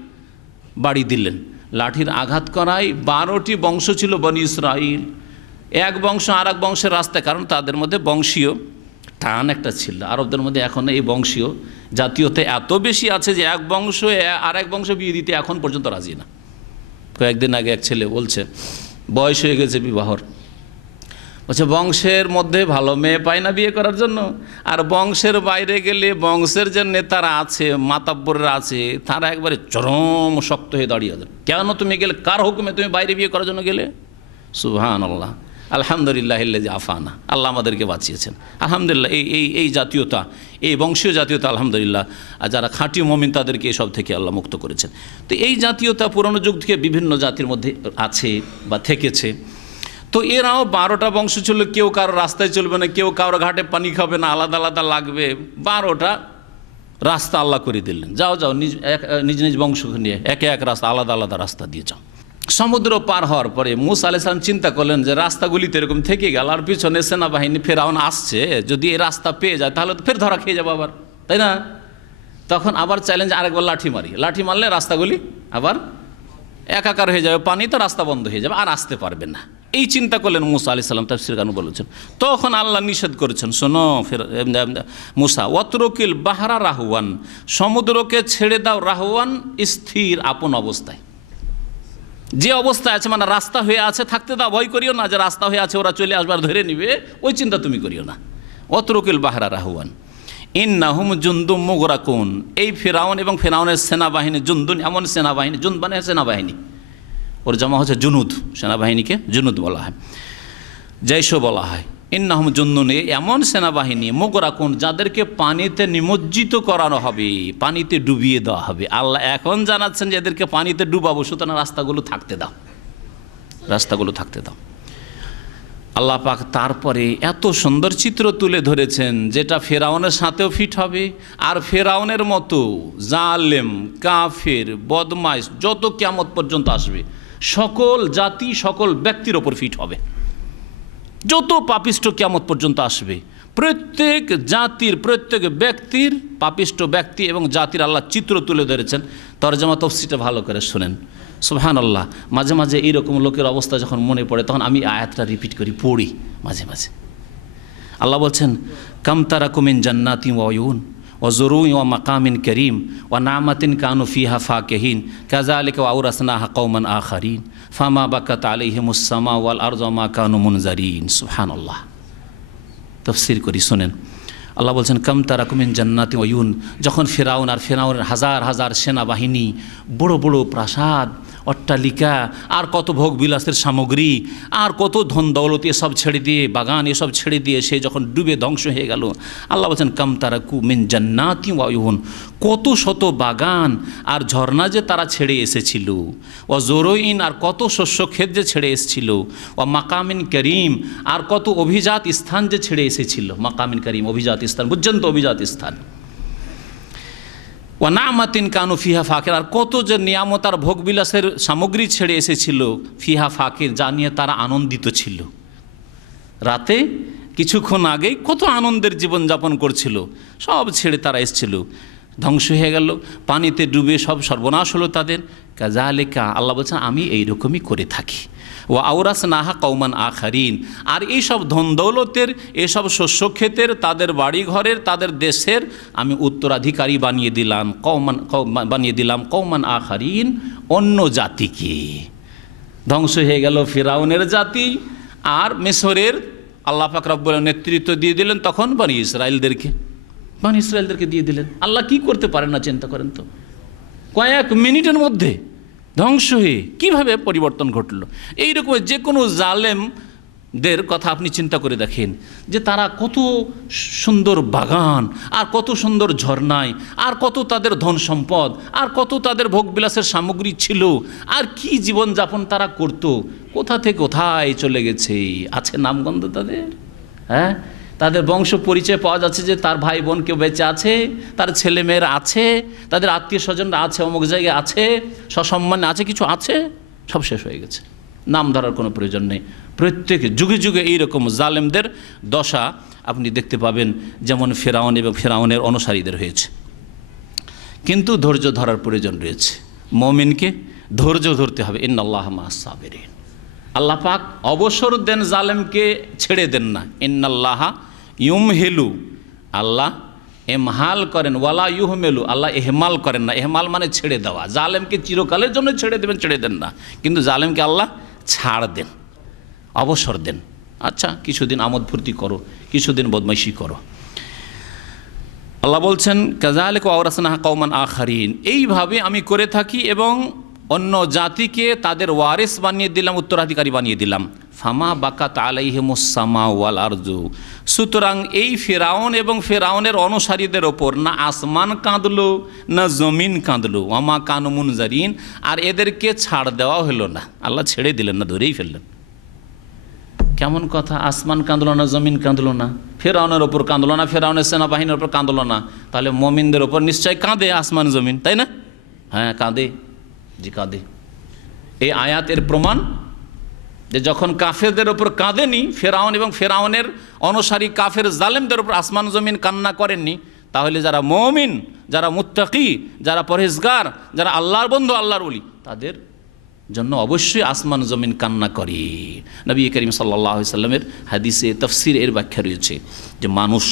বাড়ি দিলেন। লাঠির আঘাত করায় 12টি বংশ ছিল বনি ইসরাইল। এক বংশ আর এক বংশের রাস্তায়, কারণ তাদের মধ্যে বংশীয় টান একটা ছিল। আরবদের মধ্যে এখন এই বংশীয় জাতীয়তা এত বেশি আছে যে এক বংশ আর এক বংশ বিয়ে দিতে এখন পর্যন্ত রাজি না। কয়েকদিন আগে এক ছেলে বলছে, বয়স হয়ে গেছে বিবাহর, বলছে বংশের মধ্যে ভালো মেয়ে পায় না বিয়ে করার জন্য, আর বংশের বাইরে গেলে বংশের যে নেতারা আছে, মাতাব্বররা আছে, তারা একবারে চরম শক্ত হয়ে দাঁড়িয়ে যান। কেন তুমি গেলে? কার হুকুমে তুমি বাইরে বিয়ে করার জন্য গেলে? সুবহানাল্লাহ, আলহামদুলিল্লাহ যে আফানা, আল্লাহ আমাদেরকে বাঁচিয়েছেন। আলহামদুলিল্লাহ, এই জাতীয়তা, এই বংশীয় জাতীয়তা, আলহামদুলিল্লাহ, আর যারা খাঁটি মুমিন তাদেরকে এসব থেকে আল্লাহ মুক্ত করেছেন। তো এই জাতীয়তা পুরনো যুগ থেকে বিভিন্ন জাতির মধ্যে আছে বা থেকেছে। তো এরাও 12টা বংশ ছিল, কেউ কারো রাস্তায় চলবে না, কেউ কারো ঘাটে পানি খাবে না, আলাদা আলাদা লাগবে। 12টা রাস্তা আল্লাহ করে দিলেন, যাও যাও নিজ নিজ বংশ নিয়ে একে এক রাস্তা, আলাদা আলাদা রাস্তা দিয়ে যাও। সমুদ্র পার হওয়ার পরে মুসা আলাইহিস সালাম চিন্তা করলেন যে রাস্তাগুলিতে এরকম থেকে গেল, আর পিছনে সেনাবাহিনী ফেরাউন আসছে, যদি এই রাস্তা পেয়ে যায় তাহলে তো ফের ধরা খেয়ে যাবো আবার, তাই না? তখন আবার চ্যালেঞ্জ, আরেকবার লাঠি মারি, লাঠি মারলে রাস্তাগুলি আবার একাকার হয়ে যাবে, পানি তো রাস্তা বন্ধ হয়ে যাবে, আর আসতে পারবে না। এই চিন্তা করলেন মুসা আলাইহিস সালাম, তাফসীর কারণ বলেছেন। তখন আল্লাহ নিষেধ করেছেন, শোনো মুসা, ওয়াতরুকিল বাহরা রাহুয়ান, সমুদ্রকে ছেড়ে দাও রাহুয়ান, স্থির আপন অবস্থায়, যে অবস্থায় আছে, মানে রাস্তা হয়ে আছে থাকতে দাও, ভয় করিও না যে রাস্তা হয়ে আছে ওরা চলে আসবার ধরে নিবে, ওই চিন্তা তুমি করিও না। ওয়াতরুকিল বাহরা রাহুয়ান ইন্নাহুম জুনদুম মুগরাকুন, এই ফেরাউন এবং ফেরাউনের সেনাবাহিনী, জুনদুন এমন সেনাবাহিনী, জুন মানে সেনাবাহিনী, ওর জমা হচ্ছে জুনুদ, সেনাবাহিনীকে জুনুদ বলা হয়, জৈশ বলা হয়। ইন্নাহুম জুনদুন, এমন সেনাবাহিনী, মুগরাকুন, যাদেরকে পানিতে নিমজ্জিত করানো হবে, পানিতে ডুবিয়ে দেওয়া হবে। আল্লাহ এখন জানাচ্ছেন যে এদেরকে পানিতে ডুবাবো, সুতরাং রাস্তাগুলো থাকতে দাও, রাস্তাগুলো থাকতে দাও। আল্লাহ পাক তারপরে এত সুন্দর চিত্র তুলে ধরেছেন যেটা ফেরাউনের সাথেও ফিট হবে, আর ফেরাউনের মতো জালেম, কাফের, বদমাইশ যত কিয়ামত পর্যন্ত আসবে সকল জাতি, সকল ব্যক্তির ওপর ফিট হবে। যত পাপিষ্ট কিয়ামত পর্যন্ত আসবে প্রত্যেক জাতির, প্রত্যেক ব্যক্তির, পাপিষ্ট ব্যক্তি এবং জাতির আল্লাহ চিত্র তুলে ধরেছেন। তরজমা তফসিরটা ভালো করে শুনেন। সুবহানাল্লাহ। মাঝে মাঝে এইরকম লোকের অবস্থা যখন মনে পড়ে তখন আমি আয়াতটা রিপিট করি, পড়ি মাঝে মাঝে। আল্লাহ বলছেন, কাম তারাকু মিন জান্নাতিন ওয়া উয়ুন ওয়া যুরুইন ওয়া মাকামিন কারীম ওয়া নামাতিন কানু ফিহা ফাকিহিন কাযালিকা ওয়া আওরাসনাহা কওমান আখারিন ফামা বাকাত আলাইহিমুস সামা ওয়াল আরদু মা কানু মুনজারিন। সুবহানাল্লাহ। তাফসীর করি, শুনেন। আল্লাহ বলছেন, কাম তারাকু মিন জান্নাতিন ওয়া উয়ুন, যখন ফেরাউন আর ফেরাউনের হাজার হাজার সেনাবাহিনী, বড় বড় প্রাসাদ, অট্টালিকা, আর কত ভোগ বিলাসের সামগ্রী, আর কত ধন দৌলত এসব ছেড়ে দিয়ে, বাগান এসব ছেড়ে দিয়ে সে যখন ডুবে ধ্বংস হয়ে গেল, আল্লাহ বলছেন, কাম তারাকু মিন জান্নাতিন ওয়া উয়ুন, কত শত বাগান আর ঝর্ণা যে তারা ছেড়ে এসেছিল, ও জোরইন, আর কত শস্য ক্ষেত যে ছেড়ে এসেছিল, ও মাকামিন করিম, আর কত অভিজাত স্থান যে ছেড়ে এসেছিল। মাকামিন করিম, অভিজাত স্থান, বুঝছেন তো, অভিজাত স্থান। ওয়া নামাতিন কানু ফিহা ফাকির, আর কত যে নিয়ামত আর ভোগবিলাসের সামগ্রী ছেড়ে এসেছিল, ফিহা ফাকির, যা নিয়ে তারা আনন্দিত ছিল। রাতে কিছুক্ষণ আগেই কত আনন্দের জীবনযাপন করছিল, সব ছেড়ে তারা এসেছিল, ধ্বংস হয়ে গেল, পানিতে ডুবে সব সর্বনাশ হলো তাদের। কাযালিকা, আল্লাহ বলছেন, আমি এইরকমই করে থাকি। ওয়া আওরাসনাহা কওমান আখারিন, আর এইসব ধন দৌলতের, এসব শস্য ক্ষেতের, তাদের বাড়ি ঘরের, তাদের দেশের আমি উত্তরাধিকারী বানিয়ে দিলাম কওমান আখারিন, অন্য জাতিকে। ধ্বংস হয়ে গেল ফিরাউনের জাতি, আর মিশরের আল্লাহ পাক রব্বুল আলামিন নেতৃত্ব দিয়ে দিলেন তখন বনি ইসরায়েলদেরকে দিয়ে দিলেন। আল্লাহ কি করতে পারেন না, চিন্তা করেন তো। কয়েক মিনিটের মধ্যে ধ্বংস হয়ে কীভাবে পরিবর্তন ঘটল। এইরকম যে কোনো জালেমদের কথা আপনি চিন্তা করে দেখেন, যে তারা কত সুন্দর বাগান, আর কত সুন্দর ঝর্ণায়, আর কত তাদের ধন সম্পদ, আর কত তাদের ভোগবিলাসের সামগ্রী ছিল, আর কি জীবনযাপন তারা করত, কোথা থেকে কোথায় চলে গেছে। আছে নামগন্ধ তাদের, হ্যাঁ, তাদের বংশ পরিচয় পাওয়া যাচ্ছে যে তার ভাই বোন কেউ বেঁচে আছে, তার ছেলে মেয়েরা আছে, তাদের আত্মীয় স্বজনরা আছে, অমুক জায়গায় আছে, সসম্মানে আছে, কিছু আছে, সব শেষ হয়ে গেছে। নাম ধরার কোনো প্রয়োজন নেই। প্রত্যেক যুগে যুগে এইরকম জালেমদের দশা আপনি দেখতে পাবেন, যেমন ফেরাউন এবং ফেরাউনের অনুসারীদের হয়েছে। কিন্তু ধৈর্য ধরার প্রয়োজন রয়েছে। মুমিনকে ধৈর্য ধরতে হবে। ইন্নাল্লাহা মা'আস সাবিরিন। আল্লাহ পাক অবসর দেন, জালেমকে ছেড়ে দেন না। ইন্নাল্লাহা ইউমহিলু, আল্লাহ এমহাল করেন, ওয়ালা ইউহমেলু, আল্লাহ এহমাল করেন না। এহমাল মানে ছেড়ে দেওয়া। জালেমকে চিরকালের জন্য ছেড়ে দেবেন, ছেড়ে দেন না, কিন্তু জালেমকে আল্লাহ ছাড় দেন, অবসর দেন। আচ্ছা, কিছুদিন আমোদ ফুর্তি করো, কিছুদিন বদমাইশি করো। আল্লাহ বলছেন, কাযালিকা ওয়া আওরাসনাহা কওমান আখারিন, এইভাবে আমি করে থাকি এবং অন্য জাতিকে তাদের ওয়ারিস বানিয়ে দিলাম, উত্তরাধিকারী বানিয়ে দিলাম। ফামা বাকাত আলাইহিমুস সামা ওয়াল আরজু, সুতরাং এই ফেরাউন এবং ফেরাউনের অনুসারীদের ওপর না আসমান কাঁদলো, না জমিন কাঁদলো। ওয়ামা কানু মুনজারিন, আর এদেরকে ছাড় দেওয়া হলো না। আল্লাহ ছেড়ে দিলেন না, ধরেই ফেললেন। কেমন কথা, আসমান কাঁদলো না, জমিন কাঁদলো না, ফেরাউনের ওপর কাঁদলো না, ফেরাউনের সেনাবাহিনীর ওপর কাঁদলো না, তাহলে মুমিনদের ওপর নিশ্চয় কাঁদে আসমান জমিন, তাই না? হ্যাঁ, কাঁদে, জি কাঁদে। এই আয়াতের প্রমাণ যে যখন কাফেরদের ওপর কাঁদেনি ফেরাউন এবং ফেরাউনের অনুসারী কাফের জালেমদের ওপর আসমান জমিন কান্না করেননি, তাহলে যারা মুমিন, যারা মুত্তাকি, যারা পরহেজগার, যারা আল্লাহর বন্ধু, আল্লাহর ওলি, তাদের জন্য অবশ্যই আসমান জমিন কান্না করে। নবী করিম সাল্লাল্লাহু আলাইহি সাল্লামের হাদিসে তাফসীর এর ব্যাখ্যা রয়েছে যে মানুষ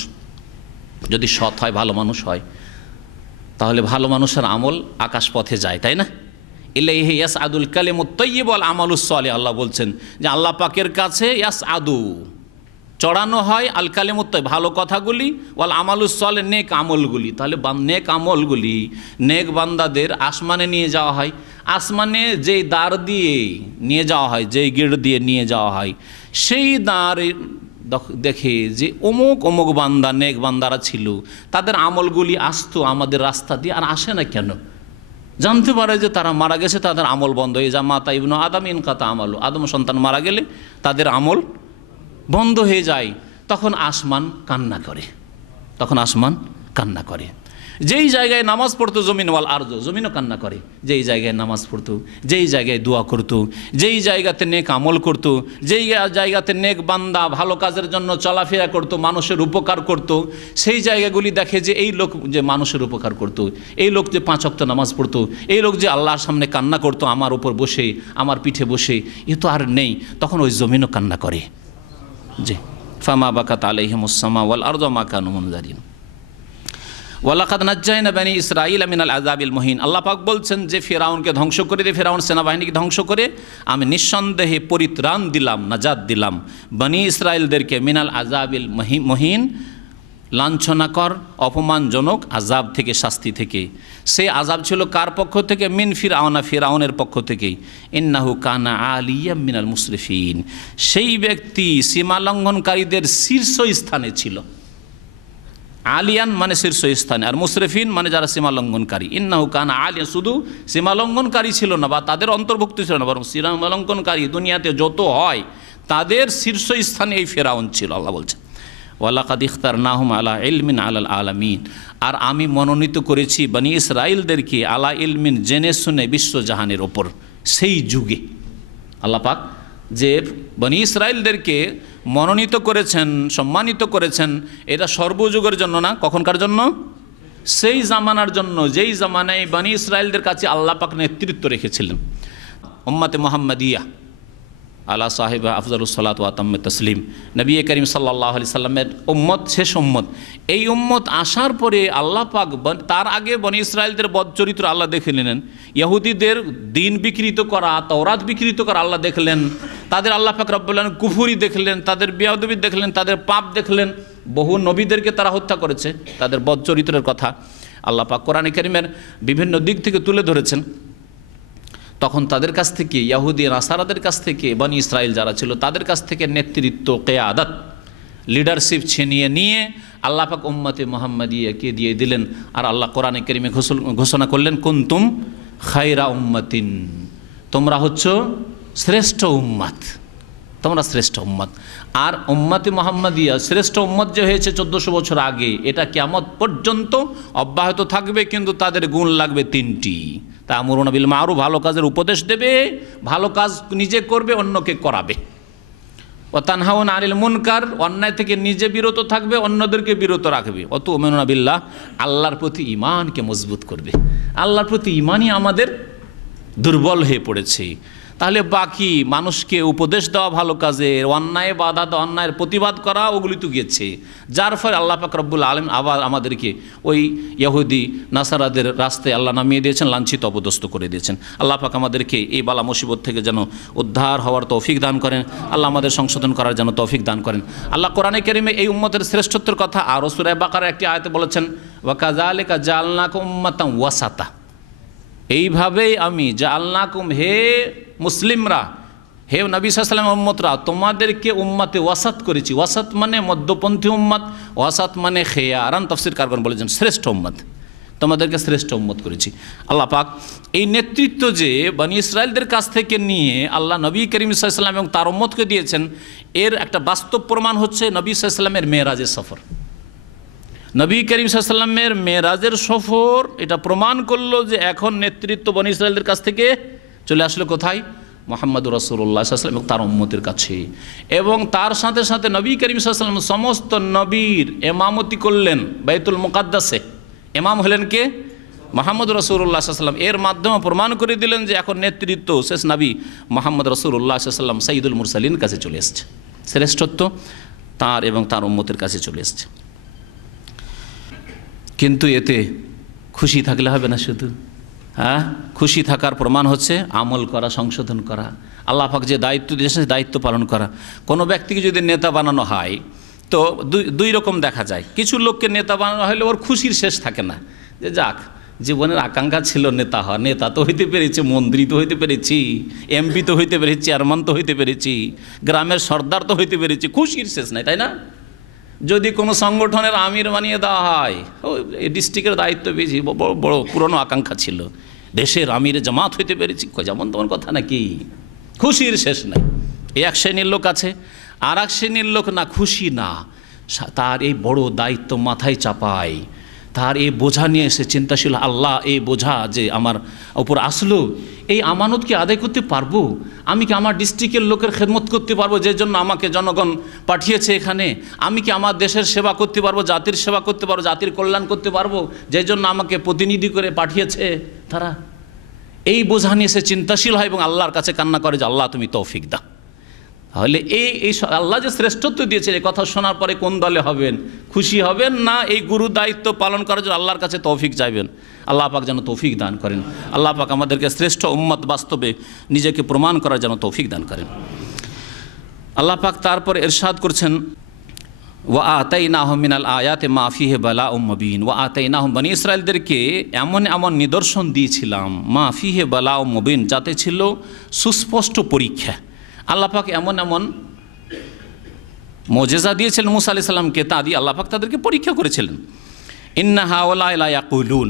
যদি সৎ হয়, ভালো মানুষ হয়, তাহলে ভালো মানুষের আমল আকাশ পথে যায়, তাই না? ইলাইহি ইয়াসআদুল কালিমুত তাইয়্যিব ওয়াল আমালুস সালিহ, আল্লাহ বলছেন যে আল্লাহ পাকের কাছে ইয়াসআদু, চড়ানো হয়, আল কালিমুত তাইয়্যিব, ভালো কথাগুলি, ওয়াল আমালুস সালিহ, নেক আমলগুলি। তাহলে নেক আমলগুলি, নেক বান্দাদের আসমানে নিয়ে যাওয়া হয়। আসমানে যেই দ্বার দিয়ে নিয়ে যাওয়া হয়, যেই গেট দিয়ে নিয়ে যাওয়া হয়, সেই দ্বারে দেখে যে অমুক অমুক বান্দা, নেক বান্দারা ছিল, তাদের আমলগুলি আসতো আমাদের রাস্তা দিয়ে। আর আসে না কেন? জানতে পারে যে তারা মারা গেছে, তাদের আমল বন্ধ হয়ে যায়। মাতা ইবনু আদম ইনকাতা আমালু, আদম সন্তান মারা গেলে তাদের আমল বন্ধ হয়ে যায়, তখন আসমান কান্না করে, তখন আসমান কান্না করে। যেই জায়গায় নামাজ পড়তো জমিন ওয়াল আরদ, জমিনও কান্না করে। যেই জায়গায় নামাজ পড়তো, যেই জায়গায় দোয়া করতো, যেই জায়গাতে নেক আমল করতো, যেই জায়গাতে নেক বান্দা ভালো কাজের জন্য চলাফেরা করতো, মানুষের উপকার করতো, সেই জায়গাগুলি দেখে যে এই লোক যে মানুষের উপকার করতো, এই লোক যে 5 ওয়াক্ত নামাজ পড়তো, এই লোক যে আল্লাহর সামনে কান্না করতো আমার উপর বসে, আমার পিঠে বসে, এ তো আর নেই। তখন ওই জমিনও কান্না করে। জি, ফামা বাকাত আলাইহিমুস সামা ওয়াল আরদু মা কানু মুনজারিন ওয়ালাকাদ নাজ্জাইনা বানি ইসরাঈল মিনাল আযাবিল মুহিন। আল্লাহ পাক বলছেন যে ফিরআউনকে ধ্বংস করে দিয়ে, ফিরআউন সেনাবাহিনীকে ধ্বংস করে আমি নিঃসন্দেহে পরিত্রাণ দিলাম, নাজাত দিলাম বনি ইসরাঈলদেরকে মিনাল আযাবিল মুহিন, লাঞ্ছনাকর অপমানজনক আযাব থেকে, শাস্তি থেকে। সেই আযাব ছিল কার পক্ষ থেকে? মিন ফিরআউনা, ফিরআউনের পক্ষ থেকে। ইন্নাহু কানা আলিয়াম মিনাল মুসরিফিন, সেই ব্যক্তি সীমালঙ্ঘনকারীদের শীর্ষস্থানে ছিল। আলিয়ান মানে শীর্ষস্থানে, আর মুসরিফিন মানে যারা সীমালঙ্ঘনকারী। ইন্নাহু কানা আলিয়ান, শুধু সীমালঙ্ঘনকারী ছিল না বা তাদের অন্তর্ভুক্ত ছিল না, বরং সীমালঙ্ঘনকারী দুনিয়াতে যত হয় তাদের শীর্ষস্থানে এই ফিরআউন ছিল। আল্লাহ বলছেন ওয়ালাকাদ ইখতারনাহুম আলা ইলমিন আলাল আলামিন, আর আমি মনোনীত করেছি বনি ইসরাঈলদেরকে আলা ইলমিন, জেনে শুনে বিশ্বজাহানের ওপর। সেই যুগে আল্লাহ পাক যে বনি ইসরাঈলদেরকে মনোনীত করেছেন, সম্মানিত করেছেন, এটা সর্বযুগের জন্য না, কখনকার জন্য? সেই জামানার জন্য যেই জামানায় বনি ইসরাঈলদের কাছে আল্লাহ পাক নেতৃত্ব রেখেছিলেন। উম্মতে মুহাম্মাদিয়া আলা সাহেবা আফজালুস সালাত ওয়া আতাম্মুত তাসলিম, নবী করিম সাল্লাল্লাহু আলাইহি সাল্লামের উম্মত, শেষ উম্মত। এই উম্মত আসার পরে আল্লাহ পাক, তার আগে বনি ইসরাঈলদের বদচরিত্র আল্লাহ দেখে নিলেন, ইহুদিদের দিন বিকৃত করা, তাওরাত বিকৃত করা আল্লাহ দেখলেন, তাদের আল্লাহ পাক রব্বুল আলামিন কুফরি দেখলেন, তাদের বেয়াদবি দেখলেন, তাদের পাপ দেখলেন, বহু নবীদেরকে তারা হত্যা করেছে, তাদের বদচরিত্রের কথা আল্লাহ পাক কোরআনে কারীমের বিভিন্ন দিক থেকে তুলে ধরেছেন। তখন তাদের কাছ থেকে, ইহুদি নাসারাদের কাছ থেকে, বনি ইসরাঈল যারা ছিল তাদের কাছ থেকে নেতৃত্ব, কিয়াদত, লিডারশিপ ছিনিয়ে নিয়ে আল্লাহ পাক উম্মতে মুহাম্মাদিয়াকে দিয়ে দিলেন। আর আল্লাহ কোরআনে কারীমে ঘোষণা করলেন কুনতুম খায়রা উম্মাতিন, তোমরা হচ্ছো শ্রেষ্ঠ উম্মত, তোমরা শ্রেষ্ঠ উম্মত। আর উম্মতে মুহাম্মাদিয়া শ্রেষ্ঠ উম্মত যে হয়েছে 1400 বছর আগে, এটা কিয়ামত পর্যন্ত অব্যাহত থাকবে, কিন্তু তাদের গুণ লাগবে 3টি। তা'মুরুনা বিল মা'রুফ, ভালো কাজের উপদেশ দেবে, ভালো কাজ নিজে করবে, অন্যকে করাবে। ওয়া তানহাউনা আনিল মুনকার, অন্যায় থেকে নিজে বিরত থাকবে, অন্যদেরকে বিরত রাখবে। ওয়া তু'মিনুনা বিল্লাহ, আল্লাহর প্রতি ঈমানকে মজবুত করবে। আল্লাহর প্রতি ঈমানই আমাদের দুর্বল হয়ে পড়েছে। তাহলে বাকি মানুষকে উপদেশ দেওয়া ভালো কাজের, অন্যায় বাধা দেওয়া, অন্যায়ের প্রতিবাদ করা, ওগুলি তো গেছে। যার ফলে আল্লাহ পাক রব্বুল আলামিন আবার আমাদেরকে ওই ইহুদি নাসারাদের রাস্তায় আল্লাহ নামিয়ে দিয়েছেন, লাঞ্ছিত অপদস্থ করে দিয়েছেন। আল্লাহ পাক আমাদেরকে এই বালা মুসিবত থেকে যেন উদ্ধার হওয়ার তৌফিক দান করেন, আল্লাহ আমাদের সংশোধন করার যেন তৌফিক দান করেন। আল্লাহ কোরআনে কারীমে এই উম্মতের শ্রেষ্ঠত্বের কথা আরও সূরা বাকারার একটি আয়াতে বলেছেন, ওয়া কাযালিকা জাআলনাকুম উম্মাতান ওয়াসাতা, এইভাবেই আমি জাআলনাকুম, হে মুসলিমরা, হে নবী সাল্লাল্লাহু আলাইহি ওয়াসাল্লাম উম্মতরা, তোমাদেরকে উম্মতে ওয়াসাত করেছি। ওয়াসাত মানে মধ্যপন্থী উম্মত, ওয়াসাত মানে খেয়ারান, তাফসীর কারগণ বলেছেন শ্রেষ্ঠ উম্মত, তোমাদেরকে শ্রেষ্ঠ উম্মত করেছি। আল্লাহ পাক এই নেতৃত্ব যে বনি ইসরাঈলদের কাছ থেকে নিয়ে আল্লাহ নবী করিম সাল্লাল্লাহু আলাইহি ওয়াসাল্লাম এবং তার উম্মতকে দিয়েছেন, এর একটা বাস্তব প্রমাণ হচ্ছে নবী সাল্লাল্লাহু আলাইহি ওয়াসাল্লামের মেরাজের সফর। নবী করিম সাল্লাল্লাহু আলাইহি ওয়াসাল্লামের মেরাজের সফর এটা প্রমাণ করলো যে এখন নেতৃত্ব বনি ইসরাঈলদের কাছ থেকে চলে আসলো কোথায়? মুহাম্মদুর রাসূলুল্লাহ সাল্লাল্লাহু আলাইহি ওয়াসাল্লাম এবং তার উম্মতের কাছে। এবং তার সাথে সাথে নবী করিম সাল্লাল্লাহু আলাইহি ওয়াসাল্লাম সমস্ত নবীর ইমামতি করলেন বাইতুল মুকাদ্দাসে। ইমাম হলেন কে? মুহাম্মদুর রাসূলুল্লাহ সাল্লাল্লাহু আলাইহি ওয়াসাল্লাম। এর মাধ্যমে প্রমাণ করে দিলেন যে এখন নেতৃত্ব শেষ নবী মুহাম্মদ রাসূলুল্লাহ সাল্লাল্লাহু আলাইহি ওয়াসাল্লাম সাইয়্যিদুল মুরসালিন কাছে চলে এসেছে, শ্রেষ্ঠত্ব তার এবং তার উম্মতের কাছে চলে এসেছে। কিন্তু এতে খুশি থাকলে হবে না শুধু, হ্যাঁ, খুশি থাকার প্রমাণ হচ্ছে আমল করা, সংশোধন করা, আল্লাহ পাক যে দায়িত্ব দিয়েছেন দায়িত্ব পালন করা। কোনো ব্যক্তিকে যদি নেতা বানানো হয় তো দুই রকম দেখা যায়। কিছু লোককে নেতা বানানো হলে ওর খুশির শেষ থাকে না, যে যাক জীবনের আকাঙ্ক্ষা ছিল নেতা হওয়া, নেতা তো হইতে পেরেছি, মন্ত্রী তো হইতে পেরেছি, এমপি তো হইতে পেরেছি, চেয়ারম্যান তো হইতে পেরেছি, গ্রামের সর্দার তো হইতে পেরেছি, খুশির শেষ নাই, তাই না? যদি কোনো সংগঠনের আমির বানিয়ে দেওয়া হয়, এই ডিস্ট্রিক্টের দায়িত্ব পেয়েছি, বড় পুরনো আকাঙ্ক্ষা ছিল, দেশের আমিরে জামাত হইতে পেরেছি, যেমন তোমার কথা নাকি, খুশির শেষ নাই। এই এক শ্রেণীর লোক আছে। আর এক শ্রেণীর লোক না খুশি না, তার এই বড় দায়িত্ব মাথায় চাপায়, তার এই বোঝা নিয়ে এসে চিন্তাশীল, আল্লাহ এই বোঝা যে আমার উপর আসলো, এই আমানত কি আদায় করতে পারবো? আমি কি আমার ডিস্ট্রিক্টের লোকের খেদমত করতে পারবো যে জন্য আমাকে জনগণ পাঠিয়েছে এখানে? আমি কি আমার দেশের সেবা করতে পারবো, জাতির সেবা করতে পারবো, জাতির কল্যাণ করতে পারবো যে জন্য আমাকে প্রতিনিধি করে পাঠিয়েছে তারা? এই বোঝা নিয়ে এসে চিন্তাশীল হয় এবং আল্লাহর কাছে কান্না করে যে আল্লাহ তুমি তৌফিক দাও। তাহলে এই আল্লাহ যে শ্রেষ্ঠত্ব দিয়েছে এই কথা শোনার পরে কোন দলে হবেন? খুশি হবেন না এই গুরু দায়িত্ব পালন করার জন্য আল্লাহর কাছে তৌফিক চাইবেন? আল্লাহ পাক যেন তৌফিক দান করেন। আল্লাহ পাক আমাদেরকে শ্রেষ্ঠ উম্মত বাস্তবে নিজেকে প্রমাণ করার যেন তৌফিক দান করেন। আল্লাহ পাক তারপরে ইরশাদ করছেন, ওয়া আতাইনাহুম মিনাল আয়াতি মা ফিহি বালাউম মুবিন। ওয়া আতাইনাহুম, বনি ইসরাইলদেরকে এমন এমন নিদর্শন দিয়েছিলাম, মা ফিহি বালাউম মুবিন, যাতে ছিল সুস্পষ্ট পরীক্ষা। আল্লাহ পাক এমন এমন মুজিজা দিয়েছিলেন মুসা আলাইহিস সালামকে, তা দিয়ে আল্লাহ পাক তাদেরকে পরীক্ষা করেছিলেন। ইন্না হাওলা লা ইয়াকুলুন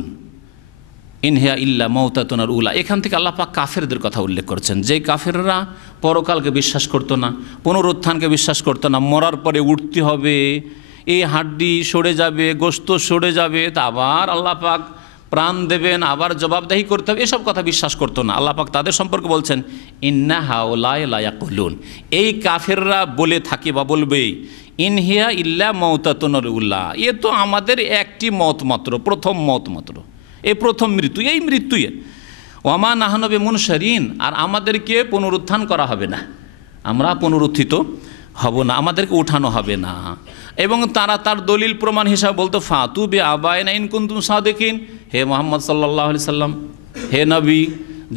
ইন হিয়া ইল্লা মাউতাতুনাল উলা। এখান থেকে আল্লাহ পাক কাফেরদের কথা উল্লেখ করছেন, যে কাফেররা পরকালকে বিশ্বাস করতো না, পুনরুত্থানকে বিশ্বাস করতো না, মরার পরে উঠতে হবে, এই হাড্ডি সরে যাবে, গোশত সরে যাবে, তা আবার আল্লাহ পাক প্রাণ দেবেন, আবার জবাবদাহি করতে হবে, এসব কথা বিশ্বাস করতো না। আল্লাহ পাক তাদের সম্পর্কে বলছেন, ইন্না হাওলা লা ইয়াকুলুন, এই কাফেররা বলে থাকে বা বলবে, ইন হিয়া ইল্লা মাউতাতুনাল উলা, এ তো আমাদের একটি মত মাত্র, প্রথম মত মাত্র, এই প্রথম মৃত্যু, এই মৃত্যুই। ওয়ামা নাহনু বিমুনশারিন, আর আমাদেরকে পুনরুত্থান করা হবে না, আমরা পুনরুত্থিত হব না, আমাদেরকে উঠানো হবে না। এবং তারা তার দলিল প্রমাণ হিসাবে বলতো, ফাতু বে আবায়না ইন কুনতুম সাদিকিন, হে মুহাম্মদ সাল্লাল্লাহু আলাইহি সাল্লাম, হে নবী,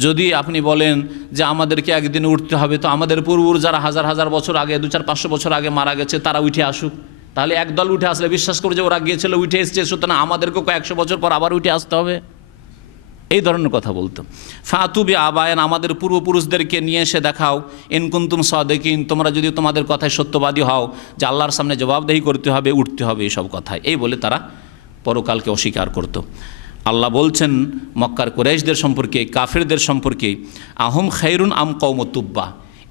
যদি আপনি বলেন যে আমাদেরকে একদিন উঠতে হবে, তো আমাদের পূর্বর যারা হাজার হাজার বছর আগে, 200-500 বছর আগে মারা গেছে, তারা উঠে আসুক। তাহলে একদল উঠে আসলে বিশ্বাস করে যে ওরা গিয়েছিল, উঠে এসছে, সুতরাং আমাদেরকেও কয়েকশো বছর পর আবার উঠে আসতে হবে, এই ধরনের কথা বলতো। ফাতুবি আবায়ান, আমাদের পূর্বপুরুষদেরকে নিয়ে এসে দেখাও, ইন কুনতুম সাদিকিন, তোমরা যদি তোমাদের কথায় সত্যবাদী হও যে আল্লাহর সামনে জবাবদেহি করতে হবে, উঠতে হবে, এইসব কথায়, এই বলে তারা পরকালকে অস্বীকার করত। আল্লাহ বলছেন মক্কার কুরাইশদের সম্পর্কে, কাফেরদের সম্পর্কে, আহম খায়রুন আম কওম তুব্বা,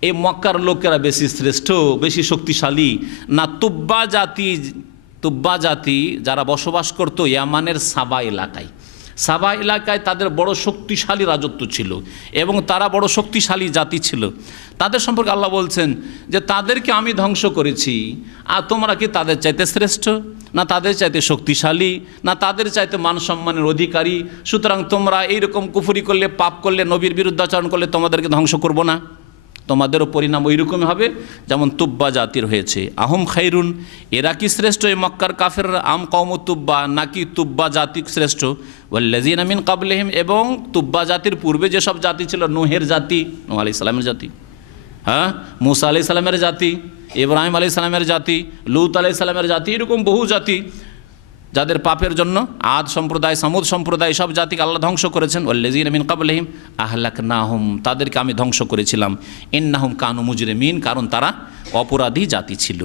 এই মক্কার লোকেরা বেশি শ্রেষ্ঠ, বেশি শক্তিশালী না তুব্বা জাতি যারা বসবাস করত ইয়ামানের সাবা এলাকায়? সাবা এলাকায় তাদের বড় শক্তিশালী রাজত্ব ছিল এবং তারা বড় শক্তিশালী জাতি ছিল। তাদের সম্পর্কে আল্লাহ বলছেন যে তাদেরকে আমি ধ্বংস করেছি, আর তোমরা কি তাদের চাইতে শ্রেষ্ঠ, না তাদের চাইতে শক্তিশালী, না তাদের চাইতে মান সম্মানের অধিকারী? সুতরাং তোমরা এইরকম কুফরি করলে, পাপ করলে, নবীর বিরুদ্ধাচরণ করলে তোমাদেরকে ধ্বংস করব না, তোমাদেরও পরিণাম ওইরকমই হবে যেমন তুব্বা জাতির হয়েছে। আহম খাইরুন, এরা কি শ্রেষ্ঠ এই মক্কার কাফের, আম কওম তুব্বা, নাকি তুব্বা জাতি শ্রেষ্ঠ? ওয়াল্লাযিনা মিন ক্বাবলিহিম, এবং তুব্বা জাতির পূর্বে যেসব জাতি ছিল, নূহের জাতি, নূহ আলাইহিস সালামের জাতি, হ্যাঁ, মূসা আলাইহিস সালামের জাতি, ইব্রাহিম আলাইহিস সালামের জাতি, লূত আলাইহিস সালামের জাতি, এরকম বহু জাতি যাদের পাপের জন্য আদ সম্প্রদায়, সামুদ সম্প্রদায়, সব জাতিকে আল্লাহ ধ্বংস করেছেন। ওয়াল্লাযিনা মিন ক্বাবলিহিম আহলাকনাহুম, তাদেরকে আমি ধ্বংস করেছিলাম। ইন্নাহুম কানু মুজরিমিন, কারণ তারা অপরাধী জাতি ছিল।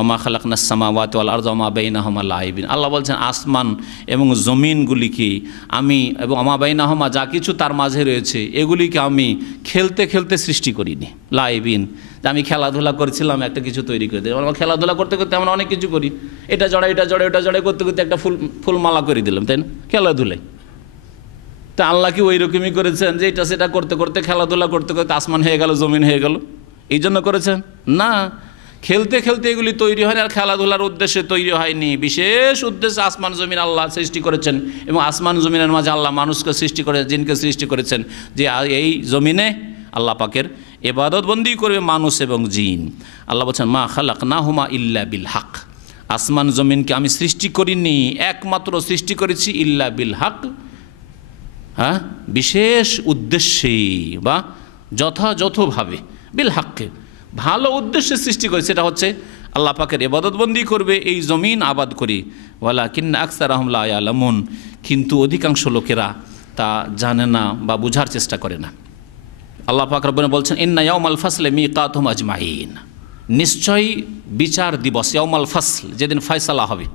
ওমা খালাকনাস সামাওয়াতি ওয়াল আরদা ওমা বাইনাহুমা লাইবিন, আল্লাহ বলছেন আসমান এবং জমিনগুলিকে আমি, এবং ওমা বাইনাহুমা, যা কিছু তার মাঝে রয়েছে, এগুলিকে আমি খেলতে খেলতে সৃষ্টি করিনি। লাইবিন, যে আমি খেলাধুলা করছিলাম, একটা কিছু তৈরি করে দিই। আমরা খেলাধুলা করতে করতে আমরা অনেক কিছু করি, এটা জড়াই, এটা জড়াই, ওটা জড়াই করতে করতে একটা ফুলমালা করে দিলাম, তাই না, খেলাধুলায়। তা আল্লাহ কি ওই রকমই করেছেন যে এটা সেটা করতে করতে, খেলাধুলা করতে করতে আসমান হয়ে গেল, জমিন হয়ে গেল, এই জন্য করেছেন? না, খেলতে খেলতে এগুলি তৈরি হয়নি, আর খেলাধুলার উদ্দেশ্যে তৈরি হয়নি। বিশেষ উদ্দেশ্যে আসমান জমিন আল্লাহ সৃষ্টি করেছেন, এবং আসমান জমিনের মাঝে আল্লাহ মানুষকে সৃষ্টি করে, জিনকে সৃষ্টি করেছেন, যে এই জমিনে আল্লাহ পাকের ইবাদত বন্দি করবে মানুষ এবং জিন। আল্লাহ বলছেন মা খালাকনাহুমা ইল্লা বিল হক, আসমান জমিনকে আমি সৃষ্টি করিনি, একমাত্র সৃষ্টি করেছি ইল্লা বিল হক, হ্যাঁ, বিশেষ উদ্দেশ্যে বা যথাযথভাবে, বিল হককে, ভালো উদ্দেশ্যে সৃষ্টি করে, সেটা হচ্ছে আল্লাহ পাকের ইবাদতবন্দি করবে, এই জমিন আবাদ করি। ওয়ালাকিন্না আকসারাহুম লা ইয়ালামুন, কিন্তু অধিকাংশ লোকেরা তা জানে না বা বোঝার চেষ্টা করে না। আল্লাহ পাক রব্বুনা বলছেন ইন্না ইয়াউমাল ফাসলি মিকাতুহুম আজমাইন, নিশ্চয়ই বিচার দিবস, ইয়াউমাল ফাসল, যেদিন ফয়সালা হবে,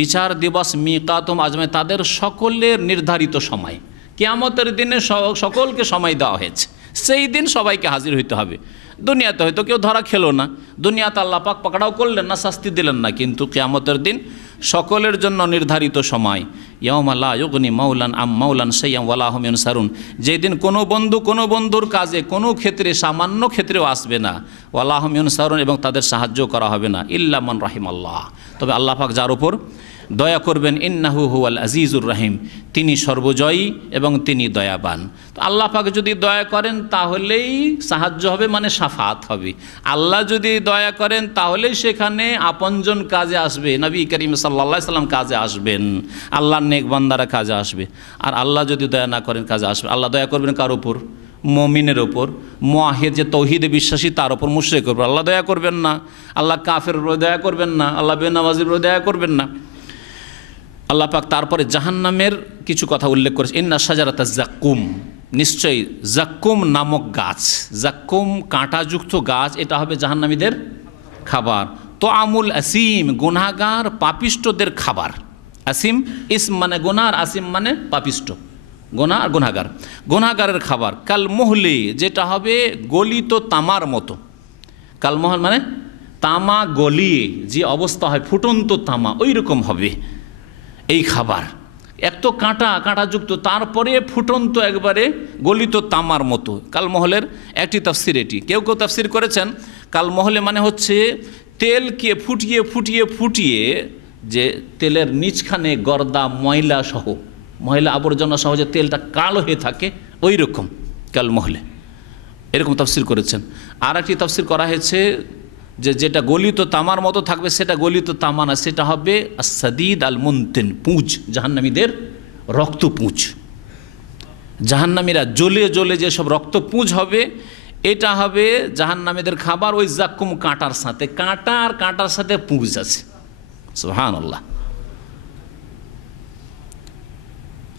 বিচার দিবস, মিকাতুহুম আজমাইন, তাদের সকলের নির্ধারিত সময়, কিয়ামতের দিনে সকলকে সময় দেওয়া হয়েছে, সেই দিন সবাইকে হাজির হইতে হবে। দুনিয়াতে হয়তো কেউ ধরা খেলো না, দুনিয়াতে আল্লাহ পাক পাকড়াও করলেন না, শাস্তি দিলেন না, কিন্তু কিয়ামতের দিন সকলের জন্য নির্ধারিত সময়, ইয়াউমা লা ইউগনি মাওলান আম মাওলান শাইআন ওয়ালা হুম ইনসারুন, যেদিন কোনো বন্ধু কোনো বন্ধুর কাজে কোনো ক্ষেত্রে সামান্য ক্ষেত্রেও আসবে না, ওয়ালা হুম ইনসারুন, এবং তাদের সাহায্য করা হবে না, ইল্লা মান রাহিমাল্লাহ, তবে আল্লাহ পাক যার উপর দয়া করবেন, ইন্নাহু হুয়াল আজিজুর রহিম, তিনি সর্বজয়ী এবং তিনি দয়াবান। তো আল্লাহ পাক যদি দয়া করেন তাহলেই সাহায্য হবে, মানে শাফাত হবে। আল্লাহ যদি দয়া করেন তাহলেই সেখানে আপনজন কাজে আসবে, নবী করিম সাল্লাল্লাহু আলাইহি সাল্লাম কাজে আসবেন, আল্লাহর নেক বান্দারা কাজে আসবে। আর আল্লাহ যদি দয়া না করেন কাজে আসবে, আল্লাহ দয়া করবেন কার উপর? মুমিনের ওপর, মুআহিদ যে তৌহিদে বিশ্বাসী তার ওপর, মুশরিকের উপর আল্লাহ দয়া করবেন না। আল্লাহ কাফের উপর দয়া করবেন না, আল্লাহ বেনামাজির উপর দয়া করবেন না। আল্লাহ পাক তারপরে জাহান্নামের কিছু কথা উল্লেখ করেছে, ইন্না শাজারাতা জাক্কুম, নিশ্চয়ই জাক্কুম নামক গাছ, জাক্কুম কাঁটাযুক্ত গাছ, এটা হবে জাহান্নামীদের খাবার। তো আমুল আসিম, গুনাহগার পাপিষ্টদের খাবার। আসিম ইসম মানে গুনাহ, আর আসিম মানে পাপিষ্ট, গুনাহ আর গুনাহগার, গুনাহগারের খাবার। কাল মুহলি, যেটা হবে গলিত তামার মতো, কাল মহল মানে তামা গলিয়ে যে অবস্থা হয়, ফুটন্ত তামা, ওই রকম হবে এই খাবার। এক তো কাঁটাযুক্ত, তারপরে ফুটন্ত একবারে গলিত তামার মতো। কালমহলের একটি তাফসির এটি, কেউ কেউ তাফসির করেছেন কালমহলে মানে হচ্ছে তেলকে ফুটিয়ে ফুটিয়ে ফুটিয়ে যে তেলের নিচখানে গর্দা ময়লা সহ, ময়লা আবর্জনা সহ যে তেলটা কালো হয়ে থাকে, ওই রকম কালমহলে, এরকম তাফসির করেছেন। আর একটি তাফসির করা হয়েছে যে যেটা গলিত তামার মতো থাকবে সেটা গলিত তামা না, সেটা হবে আস-সাদিদ আল-মুনতিন, পুঁজ, জাহান্নামীদের রক্ত পুঁজ। জাহান্নামীরা জ্বলে জ্বলে যেসব রক্ত পুঁজ হবে, এটা হবে জাহান্নামীদের খাবার। ওই জাক্কুম কাঁটার সাথে, কাঁটা আর কাঁটার সাথে পুঁজ আছে। সুবহানাল্লাহ।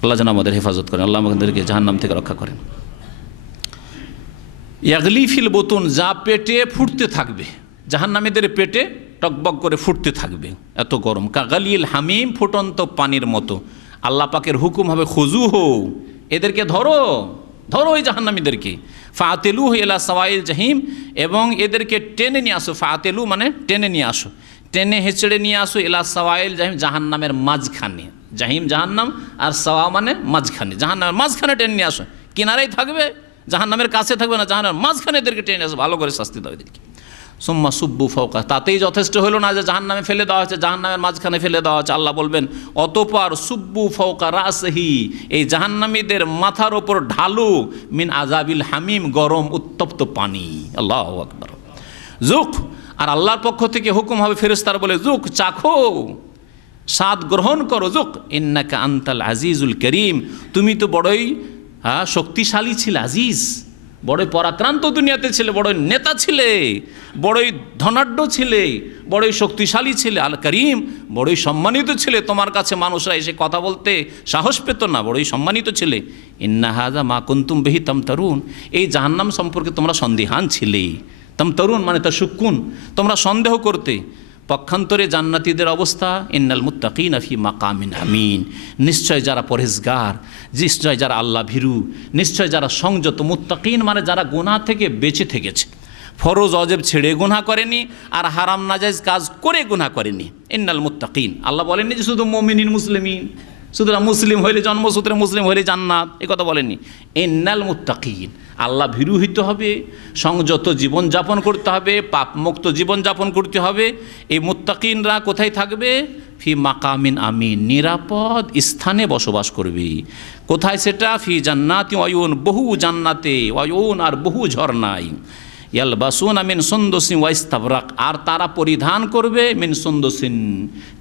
আল্লাহ যেন আমাদের হেফাজত করেন, আল্লাহ আমাদেরকে জাহান্নাম থেকে রক্ষা করেন। ইয়াগলি ফিল বুতুন, যা পেটে ফুটতে থাকবে, জাহান্নামীদের পেটে টকবক করে ফুটতে থাকবে, এত গরম। কাগালিল হামিম, ফুটন্ত পানির মতো। আল্লাহ পাকের হুকুম হবে, খুজু হো, এদেরকে ধরো, ধরো এই জাহান্নামীদেরকে। ফাতেলু ইলা সাওয়াইল জাহিম, এবং এদেরকে টেনে নিয়ে আসো। ফাতেলু মানে টেনে নিয়ে আসো, টেনে হেঁচড়ে নিয়ে আসো, ইলা সাওয়াইল জাহিম, জাহান্নামের মাঝখানে। জাহিম জাহান্নাম, আর সাওয়া মানে মাঝখানে, জাহান্নামের মাঝখানে টেনে নিয়ে আসো। কিনারেই থাকবে, জাহান্নামের কাছে থাকবে না, জাহান্নামের মাঝখানে এদেরকে টেনে আসো, ভালো করে শাস্তি দাও এদেরকে। সুম্মা সুব্বু ফাওকা, তাতেই যথেষ্ট হলো না যে জাহান্নামে ফেলে দেওয়া হচ্ছে, জাহান্নামের মাঝখানে ফেলে দেওয়া হচ্ছে। আল্লাহ বলবেন, অতঃপর সুব্বু ফাওকা রাসহি, এই জাহান্নামীদের মাথার ওপর ঢালু, মিন আযাবিল হামিম, গরম উত্তপ্ত পানি। আল্লাহু আকবার। যুক, আর আল্লাহর পক্ষ থেকে হুকুম হবে, ফেরেশতারা বলে, যুক, চাখো, স্বাদ গ্রহণ করো, যুক, ইন্নাকা আনতাল আজিজুল করিম, তুমি তো বড়ই শক্তিশালী ছিলে, আজিজ, বড়ই পরাক্রান্ত দুনিয়াতে ছিলে, বড়ই নেতা ছিলে, বড়ই ধনাঢ্য ছিলে, বড়ই শক্তিশালী ছিলে, আল করিম, বড়ই সম্মানিত ছিলে। তোমার কাছে মানুষরা এসে কথা বলতে সাহস পেত না, বড়ই সম্মানিত ছিলে। ইন্না হাযা মা কুনতুম বিহি তামতারুন, এই জাহান্নাম সম্পর্কে তোমরা সন্দিহান ছিলে। তামতারুন মানে তাশুক্কুন, তোমরা সন্দেহ করতে। পক্ষান্তরে জান্নাতীদের অবস্থা, ইন্নাল মুত্তাকিনা ফি মাকামিন আমিন, নিশ্চয় যারা পরহেজগার, নিশ্চয় যারা আল্লাহ ভীরু, নিশ্চয় যারা সংযত। মুত্তাকিন মানে যারা গুনাহ থেকে বেঁচে থেকেছে, ফরজ অজেব ছেড়ে গুনাহ করেনি, আর হারাম নাজায়েজ কাজ করে গুনাহ করেনি। ইন্নাল মুত্তাকিন, আল্লাহ বলেননি যে শুধু মুমিনিন মুসলিমিন, সুতরাং মুসলিম হইলে, জন্মসূত্রে মুসলিম হইলে জান্নাত, এ কথা বলেননি। ইন্নাল মুত্তাকিন, আল্লাহ ভীরু হইতে হবে, সংযত জীবনযাপন করতে হবে, পাপমুক্ত জীবনযাপন করতে হবে। এই মুত্তাকিনরা কোথায় থাকবে? ফি মাকামিন আমিন, নিরাপদ স্থানে বসবাস করবে। কোথায় সেটা? ফি জান্নাতি ওয়ায়ুন, বহু জান্নাতে, ওয়ায়ুন আর বহু ঝর্ণায়। ইয়ালবাসুনা মিন সুন্দসিন ওয়া ইস্তাবরাক, আর তারা পরিধান করবে মিন সুন্দসিন,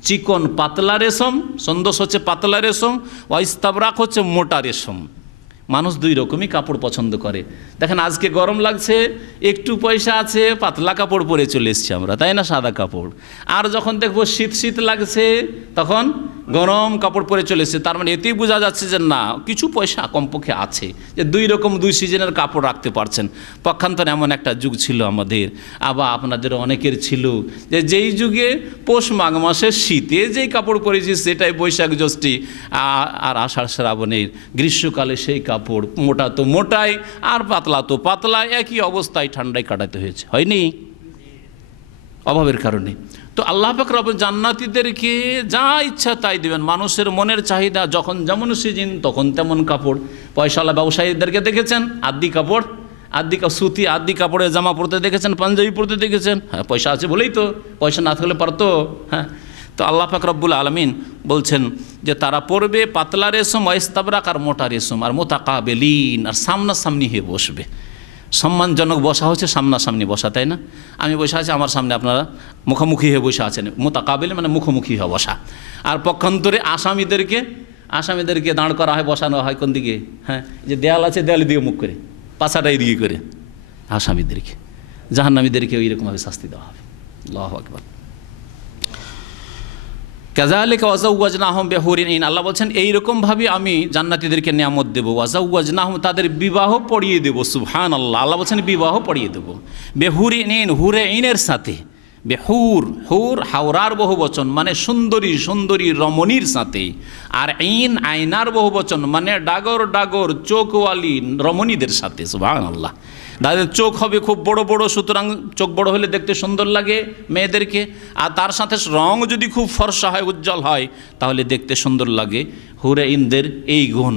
চিকন পাতলা রেশম। সুন্দস হচ্ছে পাতলা রেশম, ওয়া ইস্তাবরাক হচ্ছে মোটা রেশম। মানুষ দুই রকমই কাপড় পছন্দ করে। দেখেন আজকে গরম লাগছে, একটু পয়সা আছে, পাতলা কাপড় পরে চলে এসছি আমরা, তাই না, সাদা কাপড়। আর যখন দেখবো শীত শীত লাগছে, তখন গরম কাপড় পরে চলে এসছে। তার মানে এতেই বোঝা যাচ্ছে যে না, কিছু পয়সা কমপক্ষে আছে, যে দুই রকম, দুই সিজনের কাপড় রাখতে পারছেন। পক্ষান্তরে এমন একটা যুগ ছিল আমাদের, আবার আপনাদের অনেকের ছিল, যে যেই যুগে পৌষ মাঘ মাসের শীতে যেই কাপড় পরেছি সেটাই বৈশাখ জ্যৈষ্ঠী আর আষাঢ় শ্রাবণের গ্রীষ্মকালে সেই কাপড়, মোটা তো মোটাই আর পাতলা তো পাতলা, একই অবস্থায় ঠান্ডায় কাটাতে হয়েছে, হয়নি? অভাবের কারণে। তো আল্লাহ পাক রব্বুল জান্নাতীদেরকে যা ইচ্ছা তাই দেবেন, মানুষের মনের চাহিদা, যখন যেমন সিজন তখন তেমন কাপড়। পয়সাওয়ালা ব্যবসায়ীদেরকে দেখেছেন আদি কাপড়, সুতি আদি কাপড়ের জামা পরতে দেখেছেন, পাঞ্জাবি পরতে দেখেছেন। হ্যাঁ, পয়সা আছে বলেই তো, পয়সা না থাকলে পারতো? হ্যাঁ। তো আল্লাহ পাক রব্বুল আলামিন বলছেন যে তারা পরবে পাতলা রেশম, ইস্তাবরাক আর মোটা রেশম, আর মুতাকাবিলিন আর সামনাসামনি হয়ে বসবে। সম্মানজনক বসা হচ্ছে সামনাসামনি বসা, তাই না? আমি বসে আছি, আমার সামনে আপনারা মুখোমুখি হয়ে বসে আছেন, মুতাকাবিল মানে মুখোমুখি হয়ে বসা। আর পক্ষান্তরে আসামিদেরকে দাঁড় করা হয়, বসানো হয় কোন দিকে? হ্যাঁ, যে দেয়াল আছে দেয়ালের দিকে মুখ করে, পাছাটা এদিকে করে। আসামিদেরকে, জাহান্নামীদেরকে ওইরকমভাবে শাস্তি দেওয়া হবে। আল্লাহু আকবার। কাযালিকা ওয়াজাওয়াজনাহুম বিহুরিন ইন, আল্লাহ বলছেন এইরকমভাবে আমি জান্নাতীদেরকে নিয়ামত দেবো। ওয়াজাওয়াজনাহুম, তাদের বিবাহ পড়িয়ে দেবো। সুবহানাল্লাহ, আল্লাহ বলছেন বিবাহ পড়িয়ে দেবো। বিহুরিন ইন, হুরে ইনের সাথে। বেহুর, হুর হাওরার বহু বচন মানে সুন্দরী, সুন্দরী রমণীর সাথে। আর ইন আয়নার বহু বচন মানে ডাগর ডাগর চোখওয়ালি রমণীদের সাথে। সুবহানাল্লাহ। তাদের চোখ হবে খুব বড় বড়, সুতরাং চোখ বড় হলে দেখতে সুন্দর লাগে মেয়েদেরকে। আর তার সাথে রং যদি খুব ফর্সা হয়, উজ্জ্বল হয়, তাহলে দেখতে সুন্দর লাগে। হুরে ইনদের এই গুণ।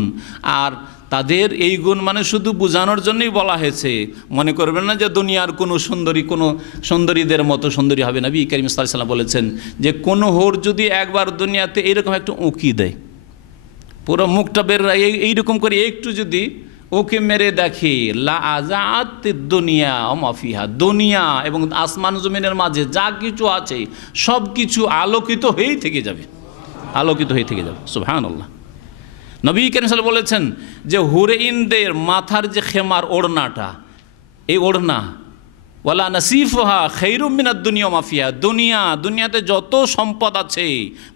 আর তাদের এই গুণ মানে শুধু বোঝানোর জন্যই বলা হয়েছে, মনে করবেন না যে দুনিয়ার কোনো সুন্দরী কোনো সুন্দরীদের মতো সুন্দরী হবে। নবী করিম সাল্লাল্লাহু আলাইহি ওয়াসাল্লাম বলেছেন যে কোনো হোর যদি একবার দুনিয়াতে এইরকম একটু উঁকি দেয়, পুরো মুখটা বের এইরকম করে একটু যদি ওকে মেরে দেখে, লা আজাত দুনিয়া ও মাফিহা, দুনিয়া এবং আসমান জমিনের মাঝে যা কিছু আছে সব কিছু আলোকিত হয়েই থেকে যাবে, আলোকিত হয়ে থেকে যাবে। সুবহানাল্লাহ। নবী করিম সাল্লাল্লাহু আলাইহি ওয়াসাল্লাম বলেছেন যে হুরেইনদের মাথার যে খেমার, ওড়নাটা, এই ওড়না, ওয়ালা নাসিফুহা খায়রুম মিনাদ দুনিয়া মাফিয়া, দুনিয়াতে যত সম্পদ আছে,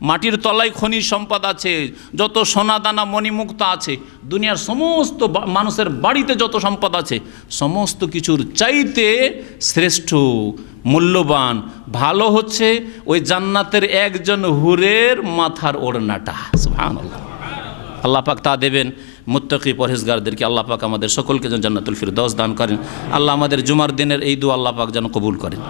মাটির তলায় খনিজ সম্পদ আছে, যত সোনা দানা মণিমুক্তা আছে, দুনিয়ার সমস্ত মানুষের বাড়িতে যত সম্পদ আছে, সমস্ত কিছুর চাইতে শ্রেষ্ঠ, মূল্যবান, ভালো হচ্ছে ওই জান্নাতের একজন হুরের মাথার ওড়নাটা। সুবহানাল্লাহ। আল্লাহ পাক তা দেবেন মুত্তাকি পরহেজগারদেরকে। আল্লাহ পাক আমাদের সকলকে যেন জান্নাতুল ফিরদাউস দান করেন। আল্লাহ আমাদের জুমার দিনের এই দোয়া আল্লাহ পাক যেন কবুল করেন।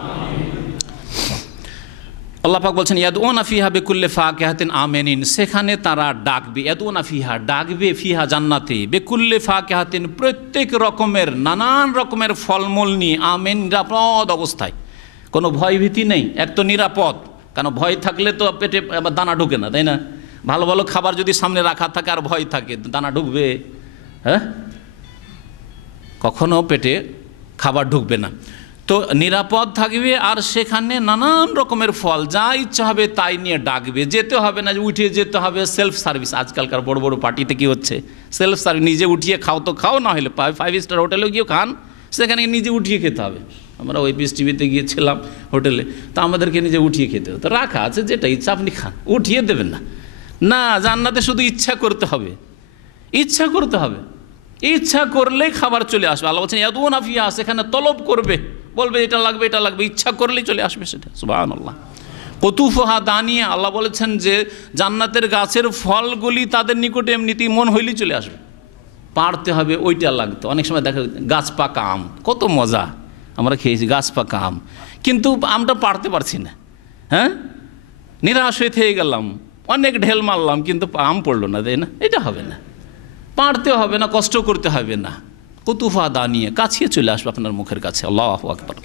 আল্লাহ পাক বলছেন ইয়াদউনা ফিহা বিকুল্লি ফাকিহাতিন আমিনিন, সেখানে তারা ডাকবে। ইয়াদউনা ফিহা, ডাকবে, ফিহা জান্নাতে, বিকুল্লি ফাকিহাতিন, প্রত্যেক রকমের নানান রকমের ফলমূল নিয়ে, আমিন, নিরাপদ অবস্থায়, কোনো ভয় ভীতি নেই। এক তো নিরাপদ, কারণ ভয় থাকলে তো পেটে আবার দানা ঢুকে না, তাই না? ভালো ভালো খাবার যদি সামনে রাখা থাকে আর ভয় থাকে, দানা ঢুকবে? হ্যাঁ, কখনো পেটে খাবার ঢুকবে না। তো নিরাপদ থাকবে, আর সেখানে নানান রকমের ফল, যা ইচ্ছা হবে তাই নিয়ে ডাকবে। যেতে হবে না যে উঠে যেতে হবে, সেলফ সার্ভিস। আজকালকার বড় বড় পার্টিতে কি হচ্ছে, সেলফ সার্ভিস, নিজে উঠিয়ে খাও তো খাও, না হলে 5 স্টার হোটেলেও গিয়ে খান, সেখানে নিজে উঠিয়ে খেতে হবে। আমরা ওই পিস টিভিতে গিয়েছিলাম হোটেলে, তো আমাদেরকে নিজে উঠিয়ে খেতে হবে। তো রাখা আছে, যেটা ইচ্ছা আপনি খান, উঠিয়ে দেবেন না। না, জান্নাতে শুধু ইচ্ছা করতে হবে, ইচ্ছা করতে হবে, ইচ্ছা করলেই খাবার চলে আসবে। আল্লাহ বলছেন ইয়াদউনা ফিহা, সেখানে তলব করবে, বলবে এটা লাগবে এটা লাগবে, ইচ্ছা করলেই চলে আসবে সেটা। সুবহানাল্লাহ। কুতুফুহা দানিয়া, আল্লাহ বলেছেন যে জান্নাতের গাছের ফলগুলি তাদের নিকটে এমনিতেই মন হইলেই চলে আসবে। পাড়তে হবে, ওইটা লাগতো। অনেক সময় দেখা গাছ পাকা আম, কত মজা, আমরা খেয়েছি গাছ পাকা আম, কিন্তু আমটা পাড়তে পারছি না। হ্যাঁ, নিরাশ হয়ে থেকে গেলাম, অনেক ঢেল মারলাম, কিন্তু আম পড়লো না, তাই না? এটা হবে না, পাড়তে হবে না, কষ্ট করতে হবে না। কুতুফা দানিয়ে, কাছিয়ে চলে আসবে আপনার মুখের কাছে। আল্লাহু আকবার।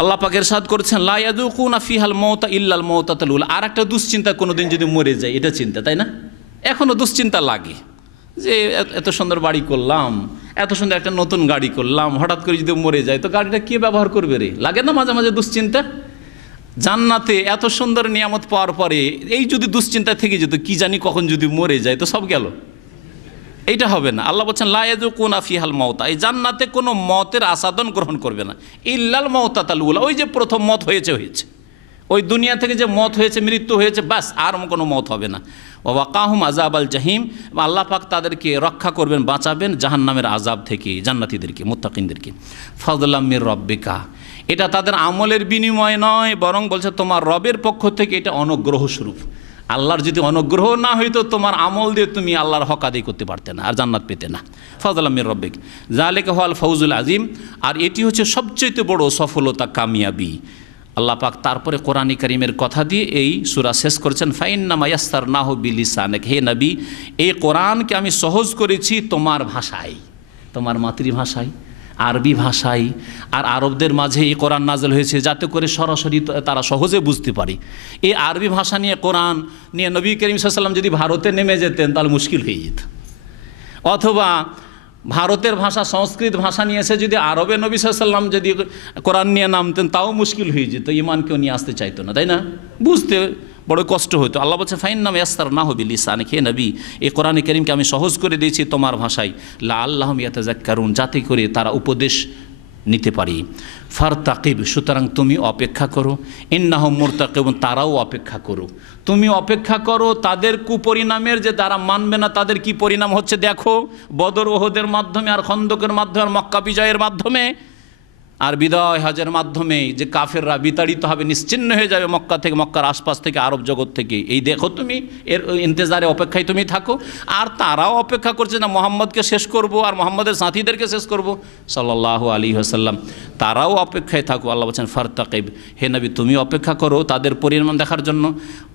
আল্লাহ পাক ইরশাদ করেছেন লা ইয়াযুকুনা ফিহাল মাউতা ইল্লাল মাউতাতুল উলা। আর একটা দুশ্চিন্তা, কোনোদিন যদি মরে যায়, এটা চিন্তা, তাই না? এখনও দুশ্চিন্তা লাগে যে এত সুন্দর বাড়ি করলাম, এত সুন্দর একটা নতুন গাড়ি করলাম, হঠাৎ করে যদি মরে যায় তো গাড়িটা কে ব্যবহার করবে রে? লাগে না মাঝে মাঝে দুশ্চিন্তা? জান্নাতে এত সুন্দর নিয়ামত পাওয়ার পরে এই যদি দুশ্চিন্তা থেকে যেত, কি জানি কখন যদি মরে যায় তো সব গেল, এইটা হবে না। আল্লাহ বলছেন লা ইয়াযুকুনা ফিহাল মাউতা, এই জান্নাতে কোনো মতের আসাদন গ্রহণ করবে না, ইল্লাল মাউতাতুল উলা, ওই যে প্রথম মত হয়েছে, ওই দুনিয়া থেকে যে মত হয়েছে, মৃত্যু হয়েছে, ব্যাস, আর কোনো মত হবে না। ওয়াকাহুম আযাবাল জাহিম, আল্লাহ পাক তাদেরকে রক্ষা করবেন, বাঁচাবেন জাহান্নামের আযাব থেকে জান্নাতীদেরকে, মুত্তাকিনদেরকে। ফাযলাম মির রাব্বিকা, এটা তাদের আমলের বিনিময় নয়, বরং বলছে তোমার রবের পক্ষ থেকে এটা অনুগ্রহ স্বরূপ। আল্লাহর যদি অনুগ্রহ না হইতো তোমার আমল দিয়ে তুমি আল্লাহর হক আদায় করতে পারতে না আর জান্নাত পেতে না। ফাজলাম মির রব্বিক যালিকা হুয়াল ফাউজুল আজিম। আর এটি হচ্ছে সবচেয়ে বড় সফলতা, কামিয়াবি। আল্লাহ পাক তারপরে কোরআনে কারীমের কথা দিয়ে এই সূরা শেষ করেছেন, ফাইন্নামা ইয়াসসারনাহু বিলিসানিক, হে নবী এই কোরআনকে আমি সহজ করেছি তোমার ভাষায়, তোমার মাতৃভাষায়, আরবি ভাষায়। আর আরবদের মাঝে এই কোরআন নাযিল হয়েছে যাতে করে সরাসরি তারা সহজে বুঝতে পারে। এই আরবি ভাষা নিয়ে কোরআন নিয়ে নবী করিম সাল্লাল্লাহু আলাইহি ওয়াসাল্লাম যদি ভারতে নেমে যেতেন তাহলে মুশকিল হয়ে যেত, অথবা ভারতের ভাষা সংস্কৃত ভাষা নিয়ে এসে যদি আরবে নবী সাল্লাল্লাহু আলাইহি ওয়াসাল্লাম যদি কোরআন নিয়ে নামতেন তাও মুশকিল হয়ে যেত, ঈমান কেউ নিয়ে আসতে চাইতো না, তাই না? বুঝতে বড় কষ্ট হতো। আল্লাহ বলছে ফাইন্নামা ইয়াসসারনাহু বিলিসানিক, হে নবী এই কোরআনে কারীমকে আমি সহজ করে দিয়েছি তোমার ভাষায়, লাআল্লাহুম ইয়াতাযাক্কারুন, যাতে করে তারা উপদেশ নিতে পারি। ফারতাকিব, সুতরাং তুমি অপেক্ষা করো, ইন্নাহুম মুরতাকিবুন, তারাও অপেক্ষা করো। তুমি অপেক্ষা করো তাদের কুপরিণামের, যে তারা মানবে না তাদের কি পরিণাম হচ্ছে দেখো, বদর ওহদের মাধ্যমে আর খন্দকের মাধ্যমে আর মক্কা বিজয়ের মাধ্যমে আর বিদায় হজের মাধ্যমে যে কাফেররা বিতাড়িত হবে, নিশ্চিহ্ন হয়ে যাবে মক্কা থেকে, মক্কার আশপাশ থেকে, আরব জগৎ থেকে। এই দেখো তুমি এর ইন্তজারে অপেক্ষায় তুমি থাকো। আর তারাও অপেক্ষা করছে না মোহাম্মদকে শেষ করব আর মোহাম্মদের সাথীদেরকে শেষ করব সাল্লাল্লাহু আলাইহি ওয়াসাল্লাম, তারাও অপেক্ষায় থাকো। আল্লাহ বলছেন ফারতাকিব, হে নবী তুমি অপেক্ষা করো তাদের পরিণাম দেখার জন্য,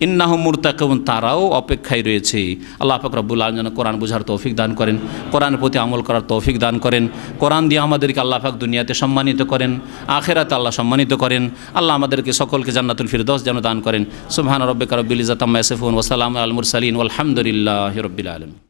ইন্নাহুম মুরতাকিবুন, তারাও অপেক্ষায় রয়েছে। আল্লাহ পাক রব্বুল আলামিন যেন কোরআন বোঝার তৌফিক দান করেন, কোরআনের প্রতি আমল করার তৌফিক দান করেন। কোরআন দিয়ে আমাদেরকে আল্লাহ পাক দুনিয়াতে সম্মানিত করেন, আখিরাতে আল্লাহ সম্মানিত করেন। আল্লাহ আমাদেরকে সকলকে জান্নাতুল ফিরদৌস যেন দান করেন। সুবহান রাব্বিকা রাব্বিল ইজ্জাতি আম্মা ইয়াসিফুন ওয়া সালামুন আলাল মুরসালিন ওয়ালহামদুলিল্লাহি রাব্বিল আলামিন।